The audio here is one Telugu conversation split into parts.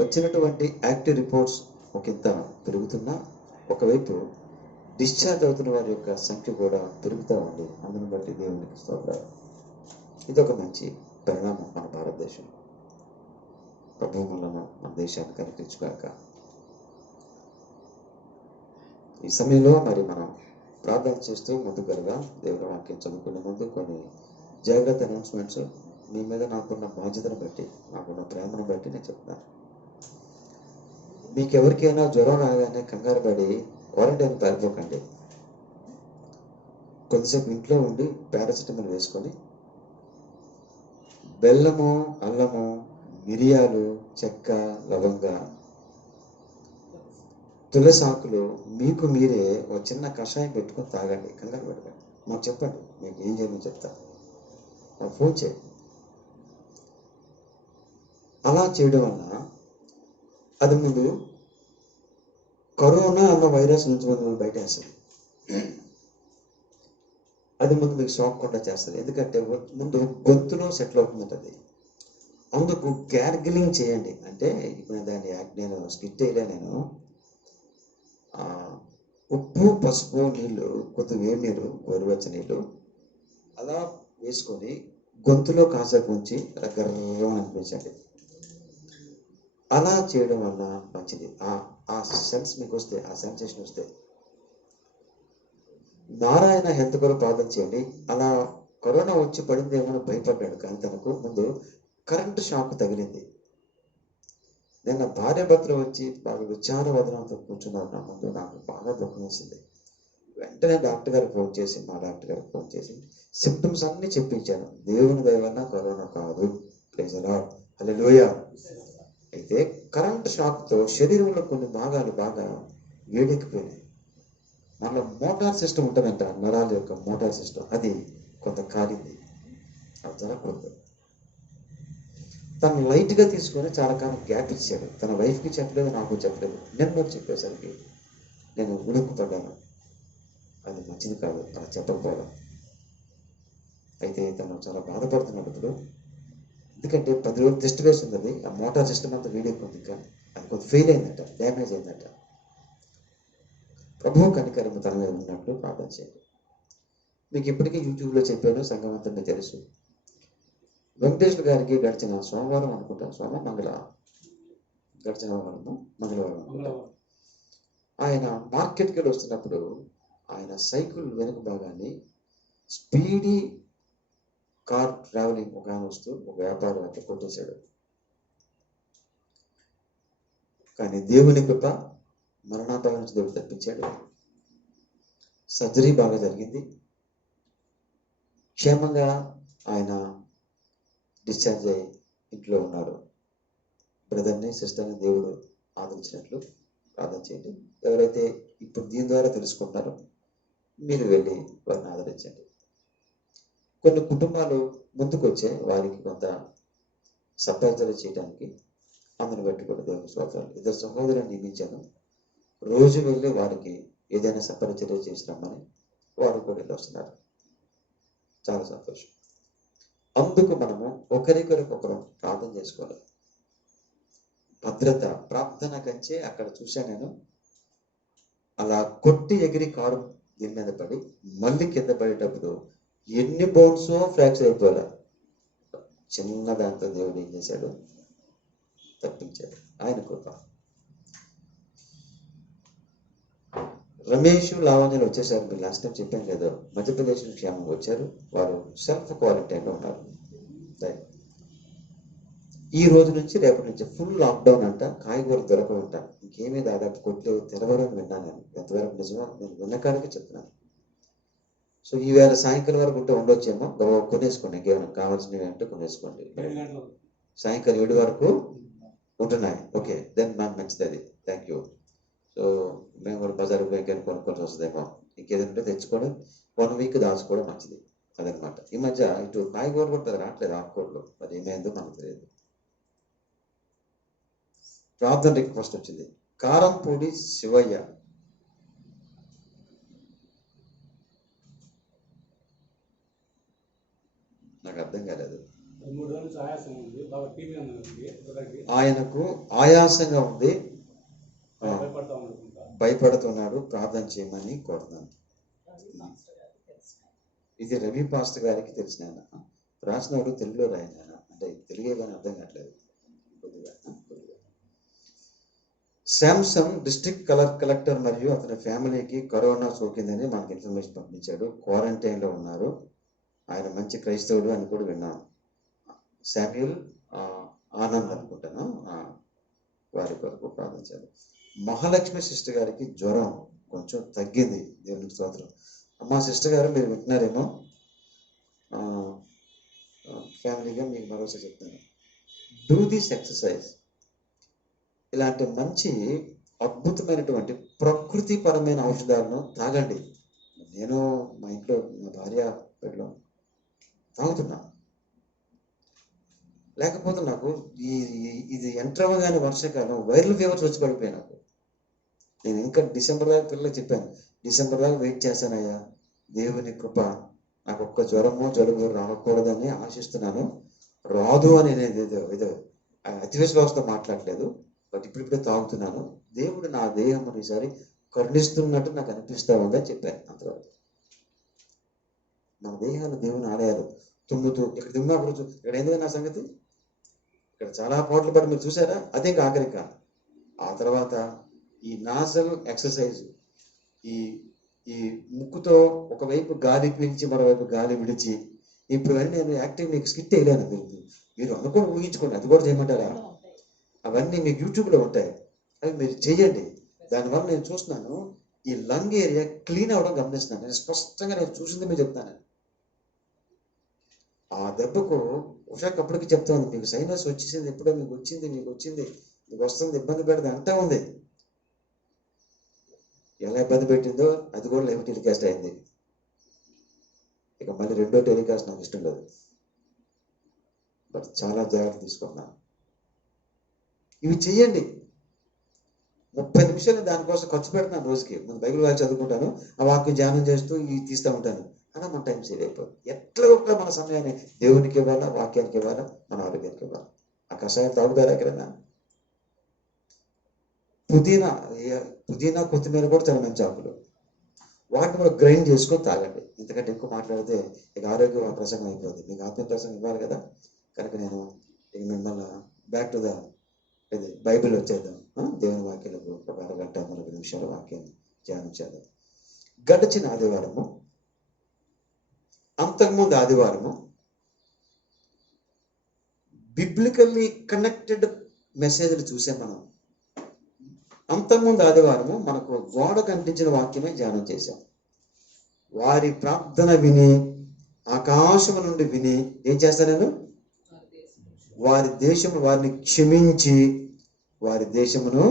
వచ్చినటువంటి యాక్టివ్ రిపోర్ట్స్ ఒకంత పెరుగుతున్నా, ఒకవైపు డిశ్చార్జ్ అవుతున్న వారి యొక్క సంఖ్య కూడా పెరుగుతూ ఉంది. అందుని బట్టి దేవునికి స్తోత్రాలు. ఇది ఒక మంచి పరిణామం మన భారతదేశం. ప్రభువు మనలను మన దేశాన్ని కనిపించుగాక. ఈ సమయంలో మరి మనం ప్రార్థన చేస్తూ ముందుకలుగా దేవుని వాక్యం చదువుకునే ముందు కొన్ని జాగ్రత్త అనౌన్స్మెంట్స్ మీ మీద నాకున్న బాధ్యతను బట్టి, నాకున్న ప్రేమను బట్టి నేను చెప్తాను. మీకు ఎవరికైనా జ్వరం రాగానే కంగారు పడి క్వారంటైన్ పారిపోకండి. కొద్దిసేపు ఇంట్లో ఉండి పారాసిటమాల్ వేసుకొని బెల్లము, అల్లము, మిరియాలు, చెక్క, లవంగ, తులసాకులు మీకు మీరే ఒక చిన్న కషాయం పెట్టుకొని తాగండి. కంగారు పెట్టకండి. మాకు చెప్పండి, మీకు ఏం చేయమని చెప్తా. మాకు ఫోన్ చేయండి. అలా చేయడం వల్ల అది ముందు కరోనా అన్న వైరస్ నుంచి మనం బయట వేస్తుంది. అది ముందు మీకు సోకకుండా చేస్తుంది. ఎందుకంటే ముందు గొంతులో సెటిల్ అవుతుందంట అది. అందుకు గ్యార్గిలింగ్ చేయండి. అంటే ఇప్పుడు దాన్ని నేను స్కిట్ వేయలే. నేను ఉప్పు, పసుపు, నీళ్ళు, కొద్ది వేడి నీరు, గోరువెచ్చ నీళ్ళు అలా వేసుకొని గొంతులో కాసేపు ఉంచి గర్రం అనిపించండి. అలా చేయడం వల్ల మంచిది. ఆ సెన్స్ మీకు వస్తే, ఆ సెన్సేషన్ వస్తే నారాయణ హెల్త్ కొరకు ప్రార్థన చేయండి. అలా కరోనా వచ్చి పడిందేమో భయపడ్డాడు, కానీ తనకు ముందు కరెంటు షాక్ తగిలింది. నిన్న భార్య భర్తలు వచ్చి బాగా విచారవదనంతో కూర్చున్నారు నా ముందు. నాకు బాగా దుఃఖం వేసింది. వెంటనే డాక్టర్ గారికి ఫోన్ చేసి, మా డాక్టర్ గారికి ఫోన్ చేసి సిమ్టమ్స్ అన్ని చెప్పించాను. దేవుని దయ వల్ల కరోనా కాదు. ప్రైజ్ ది లార్డ్, హల్లెలూయా. అయితే కరెంట్ షాక్తో శరీరంలో కొన్ని భాగాలు బాగా వేడెక్కిపోయినాయి. మనలో మోటార్ సిస్టమ్ ఉంటుందంట, నరాల యొక్క మోటార్ సిస్టమ్, అది కొంత కాలింది. అది జరగకూడదు. తను లైట్గా తీసుకొని చాలా కాలం గ్యాప్ ఇచ్చాడు. తన వైఫ్కి చెప్పలేదు, నాకు చెప్పలేదు. నిన్న చెప్పేసరికి నేను ఉడుక్కుపడ్డాను. అది మంచిది కాదు అలా చెప్పకపోవడం. అయితే తను చాలా బాధపడుతున్నాడు ఇప్పుడు. ఎందుకంటే 10 రోజులు టెస్ట్ వేసింది. అది ఆ మోటార్ సిస్టమ్ అంతా వేడెక్కింది. ఇంకా అది కొంచెం ఫెయిల్ అయిందట, డ్యామేజ్ అయిందట. ప్రభువు కనికరము తన మీద ఉన్నట్లు ప్రార్థన చేయండి. మీకు ఇప్పటికీ యూట్యూబ్లో చెప్పాను, సంఘం అంతా మీకు తెలుసు. వెంకటేశ్వర గారికి గడిచిన సోమవారం అనుకుంటా, గడిచిన వారము మంగళవారం అనుకుంటా, ఆయన మార్కెట్కి వెళ్ళి వస్తున్నప్పుడు ఆయన సైకిల్ వెనుక భాగాన్ని స్పీడీ కార్ ట్రావెలింగ్ ఒక ఆయన వస్తూ ఒక వ్యాపారం అయితే కొట్టేశాడు. కానీ దేవుని కృప, మరణాంతం నుంచి దేవుడు తప్పించాడు. సర్జరీ బాగా జరిగింది. క్షేమంగా ఆయన డిశ్చార్జ్ అయ్యి ఇంట్లో ఉన్నారు. బ్రదర్ని, సిస్టర్ని దేవుడు ఆదరించినట్లు ప్రార్థన చేయండి. ఎవరైతే ఇప్పుడు దీని ద్వారా తెలుసుకుంటారో మీరు వెళ్ళి వారిని ఆదరించండి. కొన్ని కుటుంబాలు ముందుకు వచ్చే వారికి కొంత సపర్యలు చేయడానికి, అందుని బట్టి కూడా దేవుని స్తోత్రాలు. 2 సహోదరులను నియమించాను. రోజు వెళ్ళి వారికి ఏదైనా సపరిచర్య చేసి రమ్మని వారు కూడా వెళ్ళి వస్తున్నారు. చాలా సంతోషం. అందుకు మనము ఒకరికొకరు ప్రార్థన చేసుకోవాలి. భద్రత, ప్రార్థన కంచే అక్కడ చూశాను నేను. అలా కొట్టి ఎగిరి కారు దీని మీద పడి మళ్ళీ కింద పడేటప్పుడు ఎన్ని బోన్స్ ఫ్రాక్చర్ అయిపోయారు. చిన్న దాంతో దేవుడు ఏం చేశాడు, తప్పించాడు. ఆయన కృప. రమేష్, లావణ్యలు వచ్చేసారు. మీరు లాస్ట్ టైం చెప్పాను కదా, మధ్యప్రదేశ్ నుంచి క్షేమంగా వచ్చారు. వారు సెల్ఫ్ క్వారంటైన్లో ఉన్నారు. ఈ రోజు నుంచి రేపటి నుంచి ఫుల్ లాక్డౌన్ అంట. కాయగూరలు దొరకవంట. ఇంకేమీ దాదాపు కొట్లు తెరవరని విన్నాను నేను. ఎంతవరకు నిజమో నేను విన్నకాడికి చెప్తున్నాను. సో ఈవేళ సాయంకాలం వరకు ఉంటే ఉండొచ్చేమో. కొనేసుకోండి, ఇంకేమైనా కావాల్సినవి అంటే కొనేసుకోండి. సాయంకాలం 7 వరకు ఉంటున్నాయి. ఓకే, దెన్ నాకు మంచిది అది. Thank you. సో మేము కూడా బజార్కి పోయి కొనుక్కోవాల్సి వస్తుందేమో. ఇంకేదంటే తెచ్చుకోవడం, 1 వీక్ దాచుకోవడం మంచిది. అదనమాట. ఈ మధ్య ఇటు కాయగూరలు కూడా రావట్లేదు, ఆకుకూరలు. మరి ఏమైందో మనకు తెలియదు. ప్రార్థన రిక్వెస్ట్ వచ్చింది. కారంపూడి శివయ్య. నాకు అర్థం కాలేదు. ఆయనకు ఆయాసంగా ఉంది, భయపడుతున్నాడు, ప్రార్థన చేయమని కోరుతున్నాను. ఇది రవి పాస్టర్ గారికి తెలిసిన ఆయన రాసినప్పుడు తెలుగులో రాయన, అంటే తెలుగే కానీ అర్థం కావట్లేదు కొద్దిగా. శాంసంగ్ డిస్ట్రిక్ట్ కలెక్టర్ మరియు అతని ఫ్యామిలీకి కరోనా సోకిందని మనకు ఇన్ఫర్మేషన్ పంపించాడు. క్వారంటైన్లో ఉన్నారు. ఆయన మంచి క్రైస్తవుడు అని కూడా విన్నాను. శామ్యూల్ ఆనంద్ అనుకుంటాను, వారి కొరకు ప్రార్థించారు. మహాలక్ష్మి సిస్టర్ గారికి జ్వరం కొంచెం తగ్గింది, దేవునికి స్తోత్రం. అమ్మా సిస్టర్ గారు మీరు వింటున్నారేమో, ఫ్యామిలీగా మీకు మరోసారి చెప్తాను, డూ దిస్ ఎక్సర్సైజ్. ఇలాంటి మంచి అద్భుతమైనటువంటి ప్రకృతిపరమైన ఔషధాలను తాగండి. నేను మా ఇంట్లో మా భార్య బిడ్డలో తాగుతున్నాను. లేకపోతే నాకు ఇది ఎంటర్ అవ్వగానే వర్షాకాలం వైరల్ ఫీవర్స్ వచ్చి పడిపోయాయి నాకు. నేను ఇంకా డిసెంబర్ దాకా పిల్లలకు చెప్పాను, డిసెంబర్ దాకా వెయిట్ చేశానయ్యా, దేవుని కృప నాకు ఒక్క జ్వరమో జలుబు రాకూడదని ఆశిస్తున్నాను, రాదు అని నేను ఏదో అతివిశ్వాసంతో మాట్లాడలేదు, బట్ ఇప్పుడిప్పుడే తాగుతున్నాను. దేవుడు నా దేహం ఈసారి కరుణిస్తున్నట్టు నాకు అనిపిస్తా ఉందని చెప్పాను. అంతవరకు మన దేహాలు దేవుని ఆలయాలు. తుమ్ముతూ ఇక్కడ తుమ్మినప్పుడు ఇక్కడ ఏందో నా సంగతి, ఇక్కడ చాలా పోట్లు పడి మీరు చూసారా, అదే ఇంకా ఆఖరిక. ఆ తర్వాత ఈ నాజల్ ఎక్సర్సైజ్, ఈ ఈ ముక్కుతో ఒకవైపు గాలి పీల్చి మరోవైపు గాలి విడిచి, ఇప్పుడు నేను యాక్టివ్ మీకు స్కిట్ వేయలేను, మీరు అనుకోని ఊహించుకోండి, అది కూడా చేయమంటారా? అవన్నీ మీకు యూట్యూబ్లో ఉంటాయి, అవి మీరు చేయండి. దానివల్ల నేను చూస్తున్నాను ఈ లంగ్ ఏరియా క్లీన్ అవ్వడం గమనిస్తున్నాను. నేను స్పష్టంగా నేను చూసింది మీరు చెప్తాను. ఆ దెబ్బకు ఉషాకి అప్పటికి చెప్తా ఉంది, మీకు సైనస్ వచ్చేసింది, ఎప్పుడో మీకు వచ్చింది మీకు వస్తుంది, ఇబ్బంది పెడదు అంటా ఉంది. ఎలా ఇబ్బంది పెట్టిందో అది కూడా లైవ్ టెలికాస్ట్ అయింది. ఇక మళ్ళీ రెండో టెలికాస్ట్ నాకు ఇష్టం లేదు, బట్ చాలా జాగ్రత్త తీసుకున్నాను. ఇవి చెయ్యండి. 30 నిమిషాలు దానికోసం ఖర్చు పెడతాను రోజుకి. నేను బైబిల్ వాక్యం చదువుకుంటాను, ఆ వాక్యం ధ్యానం చేస్తూ ఇవి తీస్తూ ఉంటాను. అలా మన టైం సేవ్ అయిపోతుంది. ఎట్లా ఒక మన సమయాన్ని దేవునికి ఇవ్వాలా, వాక్యానికి ఇవ్వాలా, మన ఆరోగ్యానికి ఇవ్వాలి. ఆ కషాయం తాగుతారా ఎక్కడైనా? పుదీనా కొత్తిమీర కూడా చాలా మంచి ఆకులు, వాటిని కూడా గ్రైండ్ చేసుకొని తాగండి. ఇంతకంటే ఎక్కువ మాట్లాడితే ఇక ఆరోగ్య ప్రసంగం అయిపోతుంది, మీకు ఆత్మీయ ప్రసంగం ఇవ్వాలి కదా. కనుక నేను ఇక మిమ్మల్ని బ్యాక్ టు ద ఇది బైబిల్ వచ్చేద్దాం. దేవుని వాక్యాలకు ఒక అరగంట 40 నిమిషాల వాక్యాన్ని ధ్యానం చేద్దాం. గడిచిన ఆదివారము, అంతకుముందు ఆదివారము బిబ్లికల్లీ కనెక్టెడ్ మెసేజ్లు చూసాం మనం. అంతకుముందు ఆదివారము మనకు గోడ కనిపించిన వాక్యమే ధ్యానం చేశాం. వారి ప్రార్థన విని, ఆకాశము నుండి విని ఏం చేస్తాను నేను, వారి దేశము వారిని క్షమించి వారి దేశమును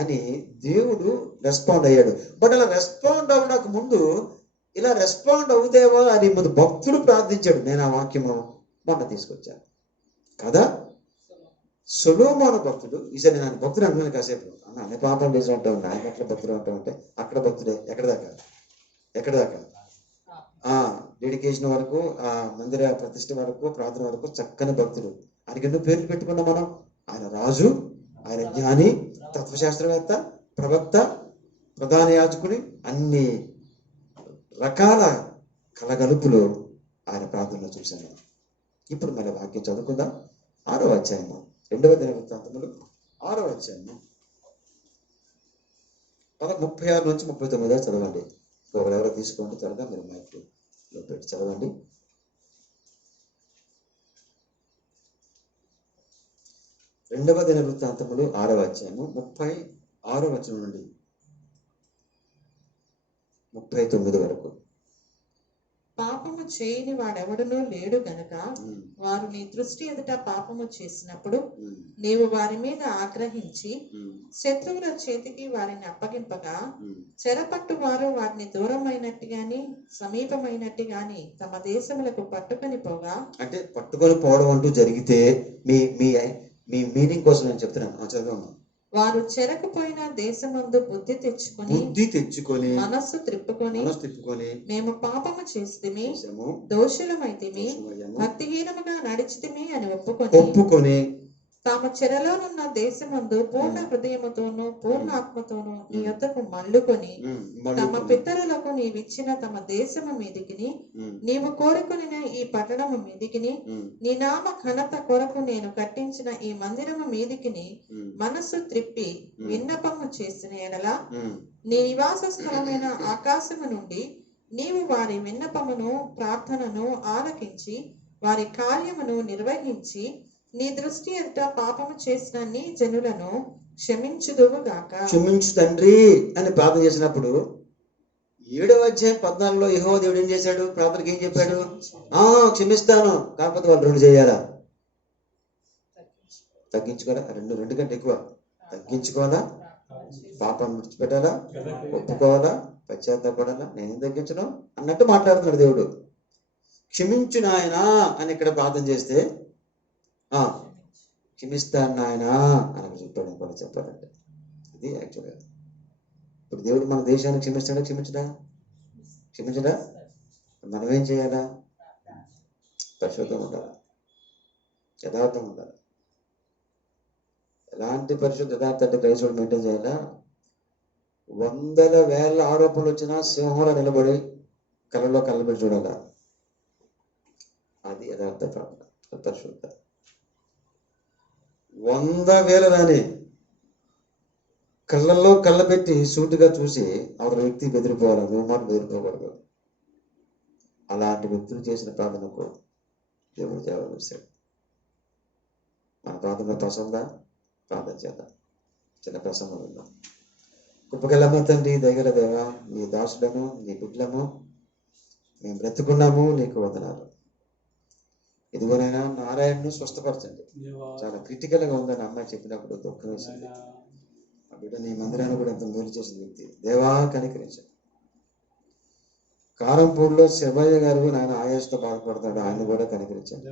అని దేవుడు రెస్పాండ్ అయ్యాడు. బట్ అలా రెస్పాండ్ అవ్వడానికి ముందు ఇలా రెస్పాండ్ అవుదేమో అని ముందు భక్తుడు ప్రార్థించాడు. నేను ఆ వాక్యము మొన్న తీసుకొచ్చాను కదా. సొలొమోను భక్తుడు, ఈసారి నేను భక్తుడు అంటున్నాను కాసేపు, అన్ని పాపం చేసి ఉంటా ఉన్నా, ఆయన ఎట్లా భక్తుడు అంటూ ఉంటే అక్కడ భక్తుడే. ఎక్కడ దాకా డెడికేషన్ వరకు, ఆ మందిర ప్రతిష్ఠ వరకు, ప్రార్థన వరకు చక్కని భక్తుడు. ఆయనకి ఎన్నో పేర్లు పెట్టుకున్నాం మనం. ఆయన రాజు, ఆయన జ్ఞాని, తత్వశాస్త్రవేత్త, ప్రవక్త, ప్రధాన యాజకుని, అన్ని రకాల కలగలుపులు ఆయన ప్రార్థనలో చూశాను. ఇప్పుడు మన వాక్యం చదువుకుందాం. 6వ అధ్యాయము, 2వ దినవృత్తాంతములు 6వ అధ్యాయము 36 నుంచి 39 చదవండి. ఎవరెవరో తీసుకోండి, త్వరగా మీరు మైక్లో పెట్టి చదవండి. 2వ దినవృత్తాంతములు 6వ అధ్యాయము 36వ వచనం నుండి 39 వరకు. పాపము చేయని వాడెవడునూ లేడు గనక వారు నీ దృష్టి ఎదుట పాపము చేసినప్పుడు నీవు వారి మీద ఆగ్రహించి శత్రువుల చేతికి వారిని అప్పగింపగా, చెరపట్టు వారు వారిని దూరమైనట్టు గాని సమీపమైనట్టు గాని తమ దేశములకు పట్టుకొని పోగా. అంటే పట్టుకొని పోవడం అంటూ జరిగితే మీ మీ మీ మీనింగ్ కోసం నేను చెప్తున్నాను, చదవను. వారు చెరకపోయిన దేశమందు బుద్ధి తెచ్చుకొని మనస్సు త్రిప్పుకొని మేము పాపము చేసితిమి, దోషులమైతిమి, భక్తిహీనముగా నడిచితిమి అని ఒప్పుకొని తాము చెరలోనున్న దేశమందు పూర్ణ హృదయముతోనూ పూర్ణ ఆత్మతోనూ నీ యొద్దకు మల్లుకొని తమ పితరులకు నీవిచ్చిన తమ దేశము మీదికిని నీవు కోరుకొనిన ఈ పట్టణము మీదికిని నీ నామ ఘనత కొరకు నేను కట్టించిన ఈ మందిరము మీదికిని మనస్సు త్రిప్పి విన్నపము చేసిన ఎడల నీ నివాస స్థలమైన ఆకాశము నుండి నీవు వారి విన్నపమును ప్రార్థనను ఆలకించి వారి కార్యమును నిర్వహించి నీ దృష్టి ఎదుట పాపము చేసిన నీ జనులను క్షమించుదువుగాక. క్షమించు తండ్రి అని ప్రార్థన చేసినప్పుడు 7వ అధ్యాయం 14లో యెహోవా దేవుడు ఏం చేశాడు? ప్రార్థనకి ఏం చెప్పాడు? క్షమిస్తాను, కాకపోతే వాళ్ళు 2 చేయాలా? తగ్గించుకోవాలా? రెండు కంటే ఎక్కువ తగ్గించుకోవాలా, పాపం విడిచిపెట్టాలా, ఒప్పుకోవాలా, పశ్చాత్తాపడాలా. నేనేం తగ్గించను అన్నట్టు మాట్లాడుతున్నాడు దేవుడు. క్షమించు నాయనా అని ఇక్కడ ప్రార్థన చేస్తే క్షమిస్తాను నాయనా అని చెప్పాడు. కూడా చెప్పాలంటే ఇది యాక్చువల్గా ఇప్పుడు దేవుడు మన దేశాన్ని క్షమించడా? మనం ఏం చేయాలా? పరిశుద్ధంగా ఉండాలి, యథార్థంగా ఉండాలి. ఎలాంటి యథార్థ అంటే క్రైస్తవుడు మెయింటైన్ చేయాలా? 100,000 ఆరోపణలు వచ్చినా సింహంలో నిలబడి కళ్ళలో కళ్ళబెట్టి చూడాలా. అది యథార్థ ప్రార్థన, పరిశుద్ధ. 100,000 రాని కళ్ళల్లో కళ్ళబెట్టి సూటిగా చూసి అవతల వ్యక్తి బెదిరిపోవాలి, నువ్వు మాట బెదిరిపోకూడదు. అలాంటి వ్యక్తులు చేసిన ప్రార్థనకు దేవుడు జవాబు ఇస్తాడు. మన ప్రార్థన ప్రసంగా ప్రార్థన చేద్దాం. చిన్న ప్రసంగం ఉందాం. కుప్పకెళ్ళమ్మ తండ్రి, దగ్గర దేవా, నీ దాసులను నీ బిడ్డలము మేము బ్రతుకున్నాము, నీకు వందనాలు. ఇదిగోనైనా నారాయణను స్వస్థపరచండి. చాలా క్రిటికల్ గా ఉందని అమ్మాయి చెప్పినప్పుడు దుఃఖం వేసింది. ఆ బిడ్డ నీ మందిరాన్ని కూడా ఎంత మేలు చేసిన వ్యక్తి. దేవా కనికరించండి. కారంపూడిలో శివయ్య గారు నాయన ఆయాసతో బాధపడతాడు, ఆయన కూడా కనికరించండి.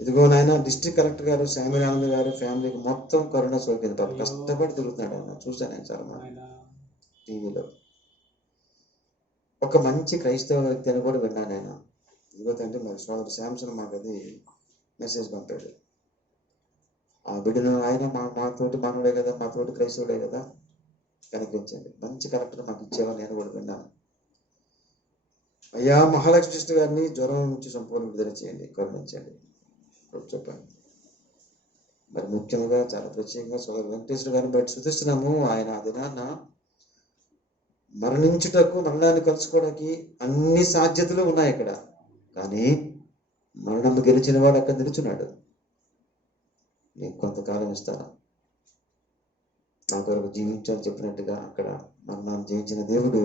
ఇదిగో నాయన డిస్ట్రిక్ట్ కలెక్టర్ గారు శామ్యూల్ ఆనంద్ గారు ఫ్యామిలీకి మొత్తం కరోనా సోకింది. పాప కష్టపడి తిరుగుతున్నాడు. ఆయన చూశాను, ఆయన చాలా టీవీలో. ఒక మంచి క్రైస్తవ వ్యక్తి అని కూడా విన్నాను ఆయన. ఇదిగో తండ్రి, మరి సోదరు శాంసన్ మాకు అది మెసేజ్ పంపాడు. ఆ బిడ్డను ఆయన మా తోటి మానవుడే కదా, మా తోటి క్రైస్తవుడే కదా, కనిపించండి. మంచి కలెక్టర్ మాకు ఇచ్చేవని నేను కూడా విన్నాను. అయ్యా మహాలక్ష్మి కృష్ణ గారిని జ్వరం నుంచి సంపూర్ణ విడుదల చేయండి, కరుణించండి చెప్పండి. మరి ముఖ్యంగా చాలా ప్రత్యేకంగా సోదరు వెంకటేశ్వర గారిని బయట శుద్ధిస్తున్నాము. ఆయన దినాన్న మరణాన్ని కలుసుకోవడానికి అన్ని సాధ్యతలు ఉన్నాయి ఇక్కడ. కానీ మరణం గెలిచిన వాడు అక్కడ నిలుచున్నాడు. నీకు కొంతకాలం ఇస్తాను, నా కొరకు జీవించాలని చెప్పినట్టుగా అక్కడ మరణాన్ని జయించిన దేవుడు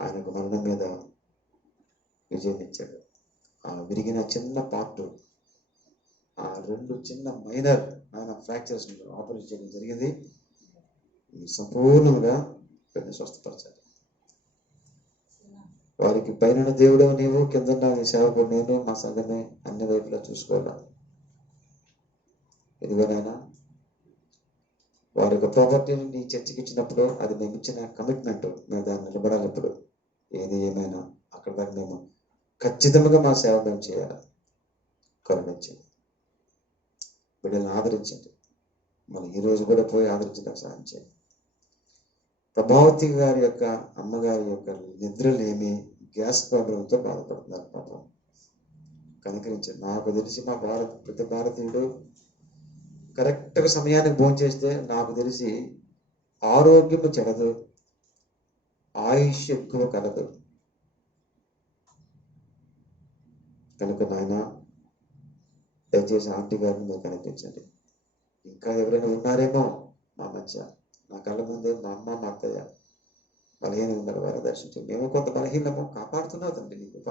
ఆయనకు మరణం మీద విజయం ఇచ్చాడు. ఆ విరిగిన చిన్న పార్ట్, ఆ 2 చిన్న మైనర్ ఆయన ఫ్రాక్చర్స్ ఆపరేషన్ చేయడం జరిగింది. సంపూర్ణంగా పెద్ద స్వస్థపరచాలి. వారికి పైన దేవుడు నీవు, కింద నీ సేవకుడు నేను, మా సంఘమే అన్ని వైపులా చూసుకోవాలా. ఇదిగోనైనా వారి యొక్క ప్రాపర్టీని నీ చర్చకి ఇచ్చినప్పుడు అది మేము ఇచ్చిన కమిట్మెంట్, మేము దాన్ని నిలబడాలి. ఇప్పుడు ఏది ఏమైనా అక్కడ దాకా మేము ఖచ్చితంగా మా సేవ మేము చేయాలి. కరుణించండి, బిడ్డలను ఆదరించండి. మనం ఈరోజు కూడా పోయి ఆదరించడానికి సాయం చేయండి. ప్రభావతి గారి యొక్క అమ్మగారి యొక్క నిద్రలేమి, గ్యాస్ ప్రాబ్లంతో బాధపడుతున్నారు. పాపం కనికరించండి. నాకు తెలిసి మా ప్రతి భారతీయుడు కరెక్ట్గా సమయానికి భోంచేస్తే నాకు తెలిసి ఆరోగ్యము చెడదు, ఆయుష్ ఎక్కువ కలదు. కనుక నాయన దయచేసి ఆంటీ గారిని మీరు కనిపించండి. ఇంకా ఎవరైనా ఉన్నారేమో మా మధ్య, నా కళ్ళ ముందే మా అమ్మ, మా అత్తయ్య బలహీన ఉన్నారు, వారిని దర్శించండి. మేము కొంత బలహీనము కాపాడుతున్నావు తండ్రి. నీ కృప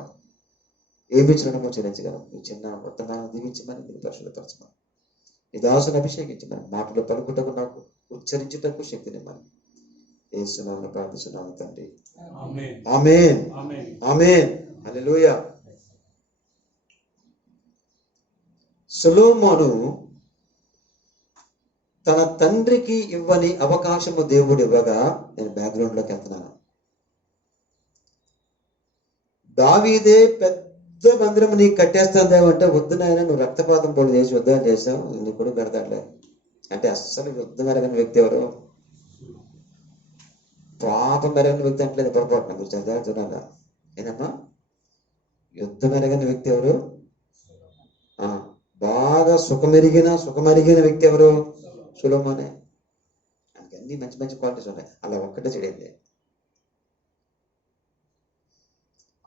ఏమి చిన్నమో చెల్లించగలం. మీ చిన్న వర్తమానం దీవించమని మీరు పరిశుభ్రపరచమని, ఈ దాసుని అభిషేకించమని, మాటలు పలుకుటకు నాకు ఉచ్చరించుటకు శక్తినిమ్మని యేసునామమున ప్రార్థిస్తున్నాము తండ్రి. ఆమేన్, ఆమేన్, హల్లెలూయా. సొలొమోను తన తండ్రికి ఇవ్వని అవకాశము దేవుడు ఇవ్వగా, నేను బ్యాక్గ్రౌండ్లోకి వెళ్తున్నాను. దావీదే పెద్ద మందిరం నీకు కట్టేస్తాందేమంటే, వద్దు నాయన, నువ్వు రక్తపాతం పొడి చేసి యుద్ధాలు చేసావు, నీ కొడుకు కడతాడులే అంటే, అస్సలు యుద్ధం ఎరగని వ్యక్తి ఎవరు? పాపం ఎరగని వ్యక్తి అంటలేదు, పొరపాటున మీరు చదివాడుతున్నారా? ఏనమ్మా, యుద్ధం ఎరగని వ్యక్తి ఎవరు? బాగా సుఖమెరిగిన వ్యక్తి ఎవరు? సొలొమోనే. ఆయనకి అన్ని మంచి మంచి క్వాలిటీస్ ఉన్నాయి, అలా ఒక్కటే చెడింది.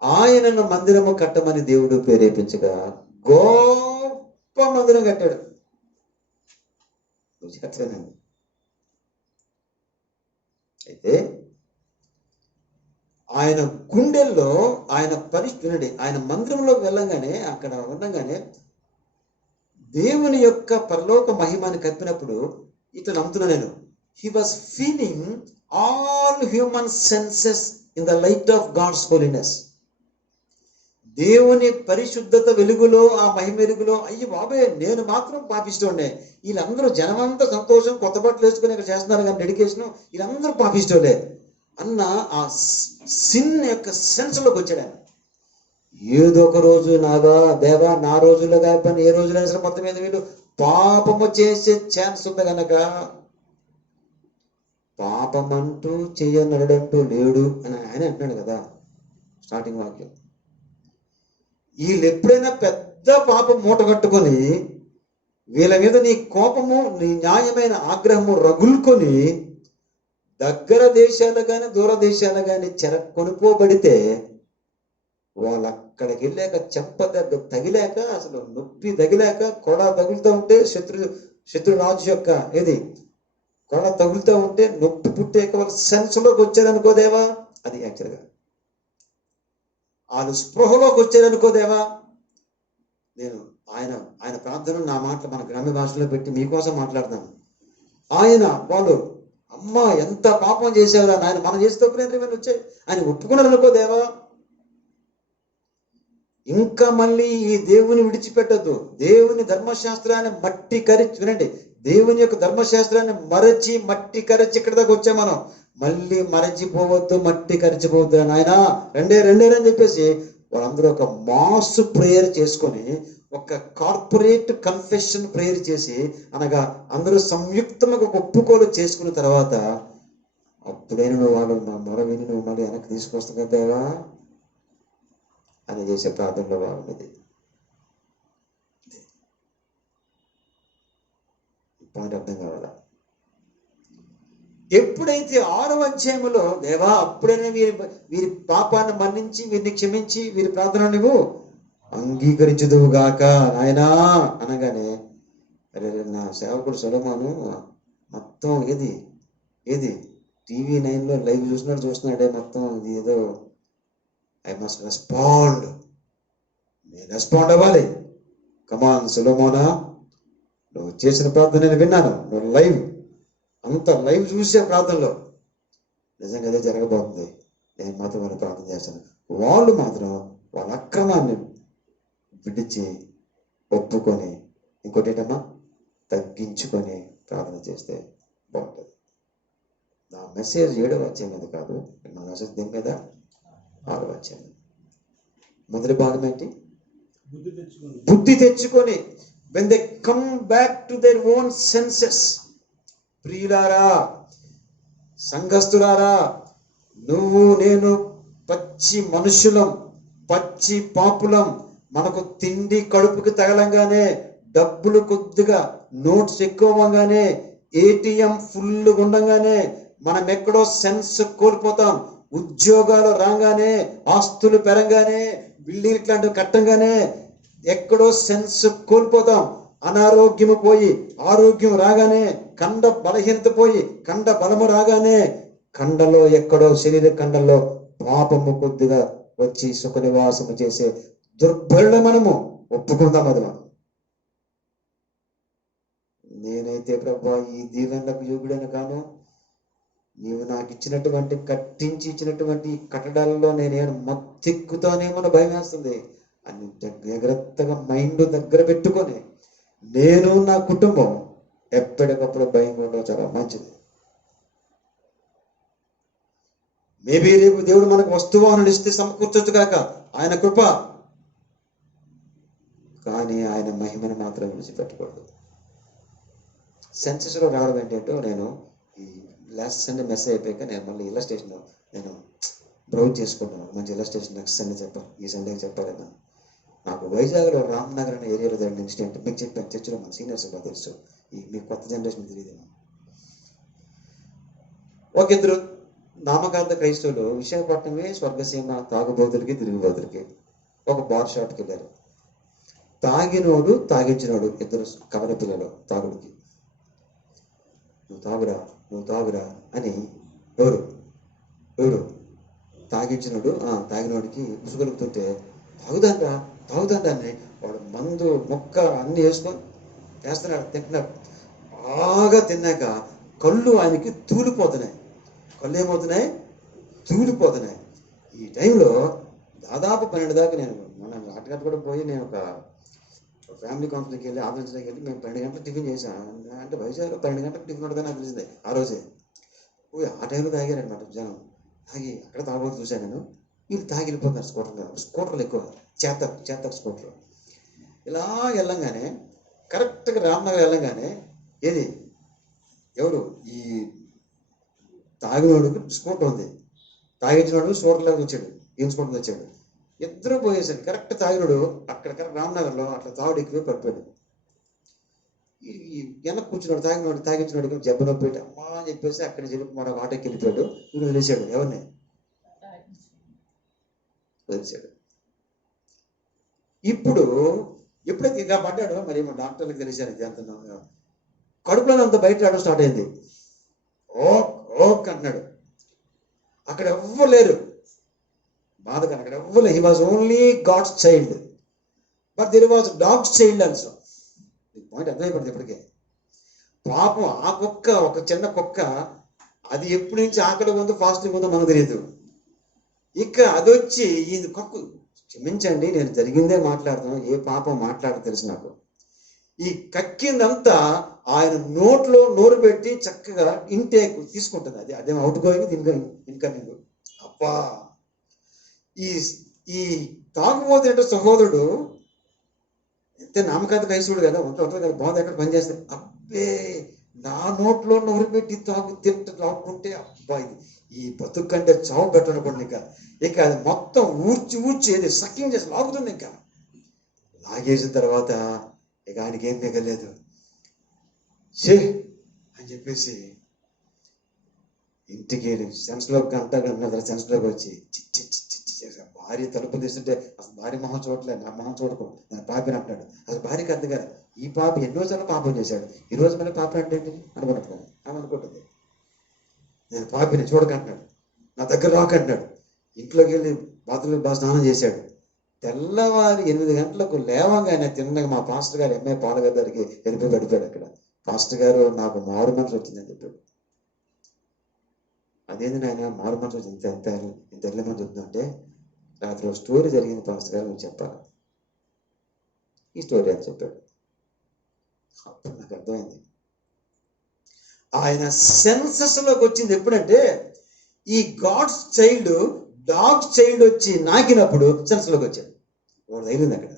ఆయనను మందిరము కట్టమని దేవుడు ప్రేరేపించగా గొప్ప మందిరం కట్టాడు. చెప్పానండి. అయితే ఆయన గుండెల్లో ఆయన పరిస్థితి, ఆయన మందిరంలోకి వెళ్ళంగానే, అక్కడ ఉండగానే దేవుని యొక్క పరలోక మహిమాని కప్పినప్పుడు ఇట్లా నమ్ముతున్నా నేను, he was feeling all human senses in the light of God's holiness. దేవుని పరిశుద్ధత వెలుగులో, ఆ మహిమ వెలుగులో, అయ్యి బాబాయ్ నేను మాత్రం పాపిస్తుండే, వీళ్ళందరూ జనమంతా సంతోషం, కొత్త బట్టలు వేసుకుని ఇక్కడ చేస్తున్నారు కానీ డెడికేషన్, వీళ్ళందరూ పాపిస్తుండే అన్న ఆ సిన్ యొక్క సెన్స్లోకి వచ్చాడు ఆయన. ఏదో ఒక రోజు దేవా నా రోజుల్లో కాకపోయినా ఏ రోజులైనా సరే మొత్తం మీద వీళ్ళు పాపము చేసే ఛాన్స్ ఉంది కనుక, పాపమంటూ చెయ్యనడంటూ లేడు అని ఆయన అంటున్నాడు కదా స్టార్టింగ్ వాక్యం. వీళ్ళు ఎప్పుడైనా పెద్ద పాపం మూట కట్టుకొని వీళ్ళ మీద నీ కోపము, నీ న్యాయమైన ఆగ్రహము రగులుకొని దగ్గర దేశాలు కానీ దూర దేశాలు కానీ కొనుక్కోబడితే, వాళ్ళు అక్కడికి వెళ్ళాక చెంప తగిలాక, అసలు నొప్పి తగిలాక, కొడ తగులుతూ ఉంటే శత్రు రాజు యొక్క కొడ తగులుతూ ఉంటే నొప్పి పుట్టాక వాళ్ళ సెన్స్లోకి వచ్చారనుకోదేవా, అది యాక్చువల్గా వాళ్ళు స్పృహలోకి వచ్చారనుకోదేవా. నేను ఆయన ప్రార్థన నా మాటలు మన గ్రామ్య భాషలో పెట్టి మీకోసం మాట్లాడతాను. వాళ్ళు అమ్మ ఎంత పాపం చేసేవారా నాయన, మనం చేసి తప్పులేని వచ్చాయి ఆయన ఒప్పుకున్నారు అనుకోదేవా. ఇంకా మళ్ళీ ఈ దేవుని విడిచిపెట్టద్దు, దేవుని ధర్మశాస్త్రాన్ని వినండి, దేవుని యొక్క ధర్మశాస్త్రాన్ని మట్టి కరచి ఇక్కడ దాకా వచ్చాం మనం. మళ్ళీ మరచిపోవద్దు, మట్టి కరిచిపోవద్దు నాయన, రెండే అని చెప్పేసి వాళ్ళందరూ ఒక మాస్ ప్రేయర్ చేసుకొని, ఒక కార్పొరేట్ కన్ఫెషన్ ప్రేయర్ చేసి, అనగా అందరూ సంయుక్తంగా ఒక ఒప్పుకోలు చేసుకున్న తర్వాత, అప్పుడైనా నువ్వు వాళ్ళు నా మొర విని నువ్వు మళ్ళీ వెనక్కి తీసుకొస్తా దేవా అని చేసే ప్రార్థనలో బాగున్నది. పాయింట్ అర్థం కావాలా? ఎప్పుడైతే 6వ అధ్యాయంలో దేవా అప్పుడైనా వీరి పాపాన్ని మన్నించి, వీరిని క్షమించి, వీరి ప్రార్థన నువ్వు అంగీకరించుదువుగాక నాయనా అనగానే, అరే నా సేవకుడు సొలొమోను మొత్తం ఏది టీవీ 9లో లైవ్ చూస్తున్నాడే మొత్తం, ఇది ఏదో ఐ మస్ట్ రెస్పాండ్, నేను రెస్పాండ్ అవ్వాలి. కమాన్ సొలొమోనా, నువ్వు చేసిన ప్రార్థన నేను విన్నాను, నువ్వు అంత లైవ్ చూసే ప్రార్థనలో నిజంగా అదే జరగబోతుంది. నేను మాత్రం వాళ్ళు ప్రార్థన చేస్తాను. వాళ్ళు మాత్రం వాళ్ళ అక్రమాన్ని విడిచి ఒప్పుకొని, ఇంకోటి ఏంటమ్మా, తగ్గించుకొని ప్రార్థన చేస్తే బాగుంటుంది. నా మెసేజ్ 7వ అధ్యాయం మీద కాదు, నా మెసేజ్ దేని మీద? 6వ అధ్యాయం. మొదటి భాగం ఏంటి? బుద్ధి తెచ్చుకొని, when they come back to their own senses. ప్రియులారా, సంఘస్థులారా, నువ్వు నేను పచ్చి మనుషులం, పచ్చి పాపులం. మనకు తిండి కడుపుకి తగలంగానే, డబ్బులు కొద్దిగా నోట్స్ ఎక్కువగానే, ఏటీఎం ఫుల్ ఉండగానే మనం ఎక్కడో సెన్స్ కోల్పోతాం. ఉద్యోగాలు రాగానే, ఆస్తులు పెరగానే, బిల్డింగ్ ఇట్లాంటివి కట్టంగానే ఎక్కడో సెన్స్ కోల్పోతాం. అనారోగ్యము పోయి ఆరోగ్యం రాగానే, కండ బలహీనత పోయి కండ బలము రాగానే, కండలో ఎక్కడో శరీర కండల్లో పాపము కొద్దిగా వచ్చి సుఖ నివాసము చేసే దుర్బల మనము ఒప్పుకుందాం. అది మనం. నేనైతే ప్రభా ఈ దీవెనలకు యోగుడైన కాను, నీవు నాకు ఇచ్చినటువంటి కట్టించి ఇచ్చినటువంటి కట్టడాలలో నేనేమైనా మత్తెక్కుతానేమో భయం వేస్తుంది అని జాగ్రత్తగా మైండ్ దగ్గర పెట్టుకొని, నేను నా కుటుంబం ఎప్పటికప్పుడు భయంగా ఉండడం చాలా మంచిది. మేబీ రేపు దేవుడు మనకు వస్తువాహనులు ఇస్తే సమకూర్చొచ్చు కాక, ఆయన కృప, కానీ ఆయన మహిమను మాత్రం విడిచిపెట్టకూడదు. సెన్సెస్లో రావడం ఏంటంటే, నేను ఈ లాస్ట్ సండే మెస్ అయిపోయాక నేను మళ్ళీ ఇల్లస్ట్రేషన్ నేను బ్రౌజ్ చేసుకుంటాను. మంచి ఇల్లస్ట్రేషన్ నెక్స్ట్ సండే చెప్పాలి, ఈ సండేకి చెప్పాలి. నాకు వైజాగ్లో రామ్నగర్ అనే ఏరియాలో జరిగిన ఇన్సిడెంట్ మీకు చెప్పాను. చర్చిలో మన సీనియర్స్ కూడా తెలుసు, మీకు కొత్త జనరేషన్ తెలియదు. ఒక ఇద్దరు నామకాంత క్రైస్తవులు విశాఖపట్నమే స్వర్గసీమ తాగుబోతులకి తిరుగుబోతులకి ఒక బార్ షాప్కి వెళ్ళారు. తాగినోడు తాగించినోడు ఇద్దరు కవల పిల్లలు తాగుడికి, నువ్వు తాగురా అని ఎవరు తాగించినోడు తాగినోడికి ఉసుగలుగుతుంటే తాగుదాంరా అని వాడు మందు మొక్క అన్ని వేస్తున్నాడు, తింటున్నాడు. బాగా తిన్నాక కళ్ళు ఆయనకి తూలిపోతున్నాయి. కళ్ళు ఏమవుతున్నాయి? తూలిపోతున్నాయి. ఈ టైంలో దాదాపు 12 దాకా నేను మన నాటకాలు కూడా పోయి నేను ఒక ఫ్యామిలీ కాన్ఫరెన్స్కి వెళ్ళి ఆఫీస్లోకి వెళ్ళి మేము 12 గంటలకు టిఫిన్ చేసాం. అంటే వైజాగ్లో 12 గంటలకు టిఫిన్ ఉంటుందని నాకు తెలిసింది ఆ రోజే. ఆ టైంలో తాగారనమాట జనం. తాగి అక్కడ తాగబోతు చూశాను నేను. వీళ్ళు తాగి వెళ్ళిపోతున్నారు స్కూటర్లు ఎక్కువ, చేతక్ స్కూటర్. ఇలా వెళ్ళంగానే కరెక్ట్గా రామ్నగర్ వెళ్ళంగానే ఏది ఎవరు ఈ తాగినోడికి స్కూటర్ ఉంది, తాగించినోడు స్కూటర్లోకి వచ్చాడు, ఈయన స్కూటర్ వచ్చాడు. ఇద్దరు పోయేసాడు. కరెక్ట్ తాగినోడు అక్కడ కరెక్ట్ రామ్నగర్లో అట్లా తాగుడు ఎక్కువ పడిపోయాడు. ఈ వెనక్కి కూర్చున్నాడు తాగించినోడికి జబ్బులో పెట్టి అమ్మా అని చెప్పేసి అక్కడి నుంచి మరొక ఆటోకి వెళ్ళిపోయాడు. వీడు వదిలేశాడు. ఎవరిని వదిలేశాడు. ఇప్పుడు ఎప్పుడైతే ఇంకా పడ్డాడో మరి డాక్టర్లకు తెలిసాను ఇది అంత కడుపులో అంత బయట రావడం స్టార్ట్ అయింది. ఓక్ అంటున్నాడు. అక్కడ ఎవ్వరు లేరు, బాధగా అక్కడ ఎవ్వరు. He was only God's child, but there was dog's child also. Point అర్థమైపడింది ఇప్పటికే. పాపం ఆ కుక్క, ఒక చిన్న కుక్క, అది ఎప్పటి నుంచి ఆకలి ఉందో ఫాస్టింగ్ ఉందో మనకు తెలియదు. ఇక అది వచ్చి ఈ కుక్క, క్షమించండి నేను జరిగిందే మాట్లాడుతున్నాను, ఏ పాపం మాట్లాడదు తెలుసు నాకు. ఈ కక్కిందంతా ఆయన నోట్లో నోరు పెట్టి చక్కగా ఇంటేక్ తీసుకుంటుంది. అదేమో అవుట్ గోయింగ్, ఇన్కమింగ్. అబ్బా, ఈ తాగుబోతు సహోదరుడు ఎంత నామకాంత క్రైస్తవుడు కదా, ఉంటుంది కదా, బాగుంది ఎక్కడ పనిచేస్తే, అబ్బే నా నోట్లో నోరు పెట్టి తాగుకుంటే అబ్బా ఇది ఈ బతుకు కంటే చావు పెట్టనుకోండి. ఇక అది మొత్తం ఊర్చి ఏది సక్కింగ్ చేసి లాగుతుంది. ఇంకా లాగేసిన తర్వాత ఇక ఆయనకి ఏం మిగలేదు చే అని చెప్పేసి ఇంటికి సెన్స్లోకి సెన్స్లోకి వచ్చి భార్య తలుపు తీస్తుంటే అసలు భార్య మొహం చూడలేదు, నా మొహం చూడకు, నేను పాపిని అంటాడు. అసలు భార్యకి అర్థం కాదు, ఈ పాప ఎన్నోసార్లు పాపం చేశాడు, ఈరోజు మళ్ళీ పాప అంటే అనుకుంటున్నాను. ఆమె అనుకుంటుంది నేను పాపిని చూడకంటున్నాడు, నా దగ్గర రాకంటున్నాడు. ఇంట్లోకి వెళ్ళి బాత్రూంలో బాగా స్నానం చేశాడు. తెల్లవారి 8 గంటలకు లేవగానే తిన్నగా మా పాస్టర్ గారు ఎంఏ పాలగారి దగ్గరికి వెళ్ళిపోయి పడిపోయాడు. అక్కడ పాస్టర్ గారు నాకు మారు మనసు వచ్చిందని చెప్పాడు. అదేంటి నాయన మారు మనసు వచ్చి ఇంత ఎర్ల మంది వస్తుందంటే, రాత్రి ఒక స్టోరీ జరిగింది పాస్టర్ గారు, నువ్వు చెప్పాలి ఈ స్టోరీ అని చెప్పాడు. అప్పుడు నాకు అర్థమైంది ఆయన సెన్సెస్లోకి వచ్చింది ఎప్పుడంటే, ఈ గాడ్స్ చైల్డ్ డాగ్ చైల్డ్ వచ్చి నాకినప్పుడు సెన్స్లోకి వచ్చాడు. వాడు తగిలింది అక్కడ.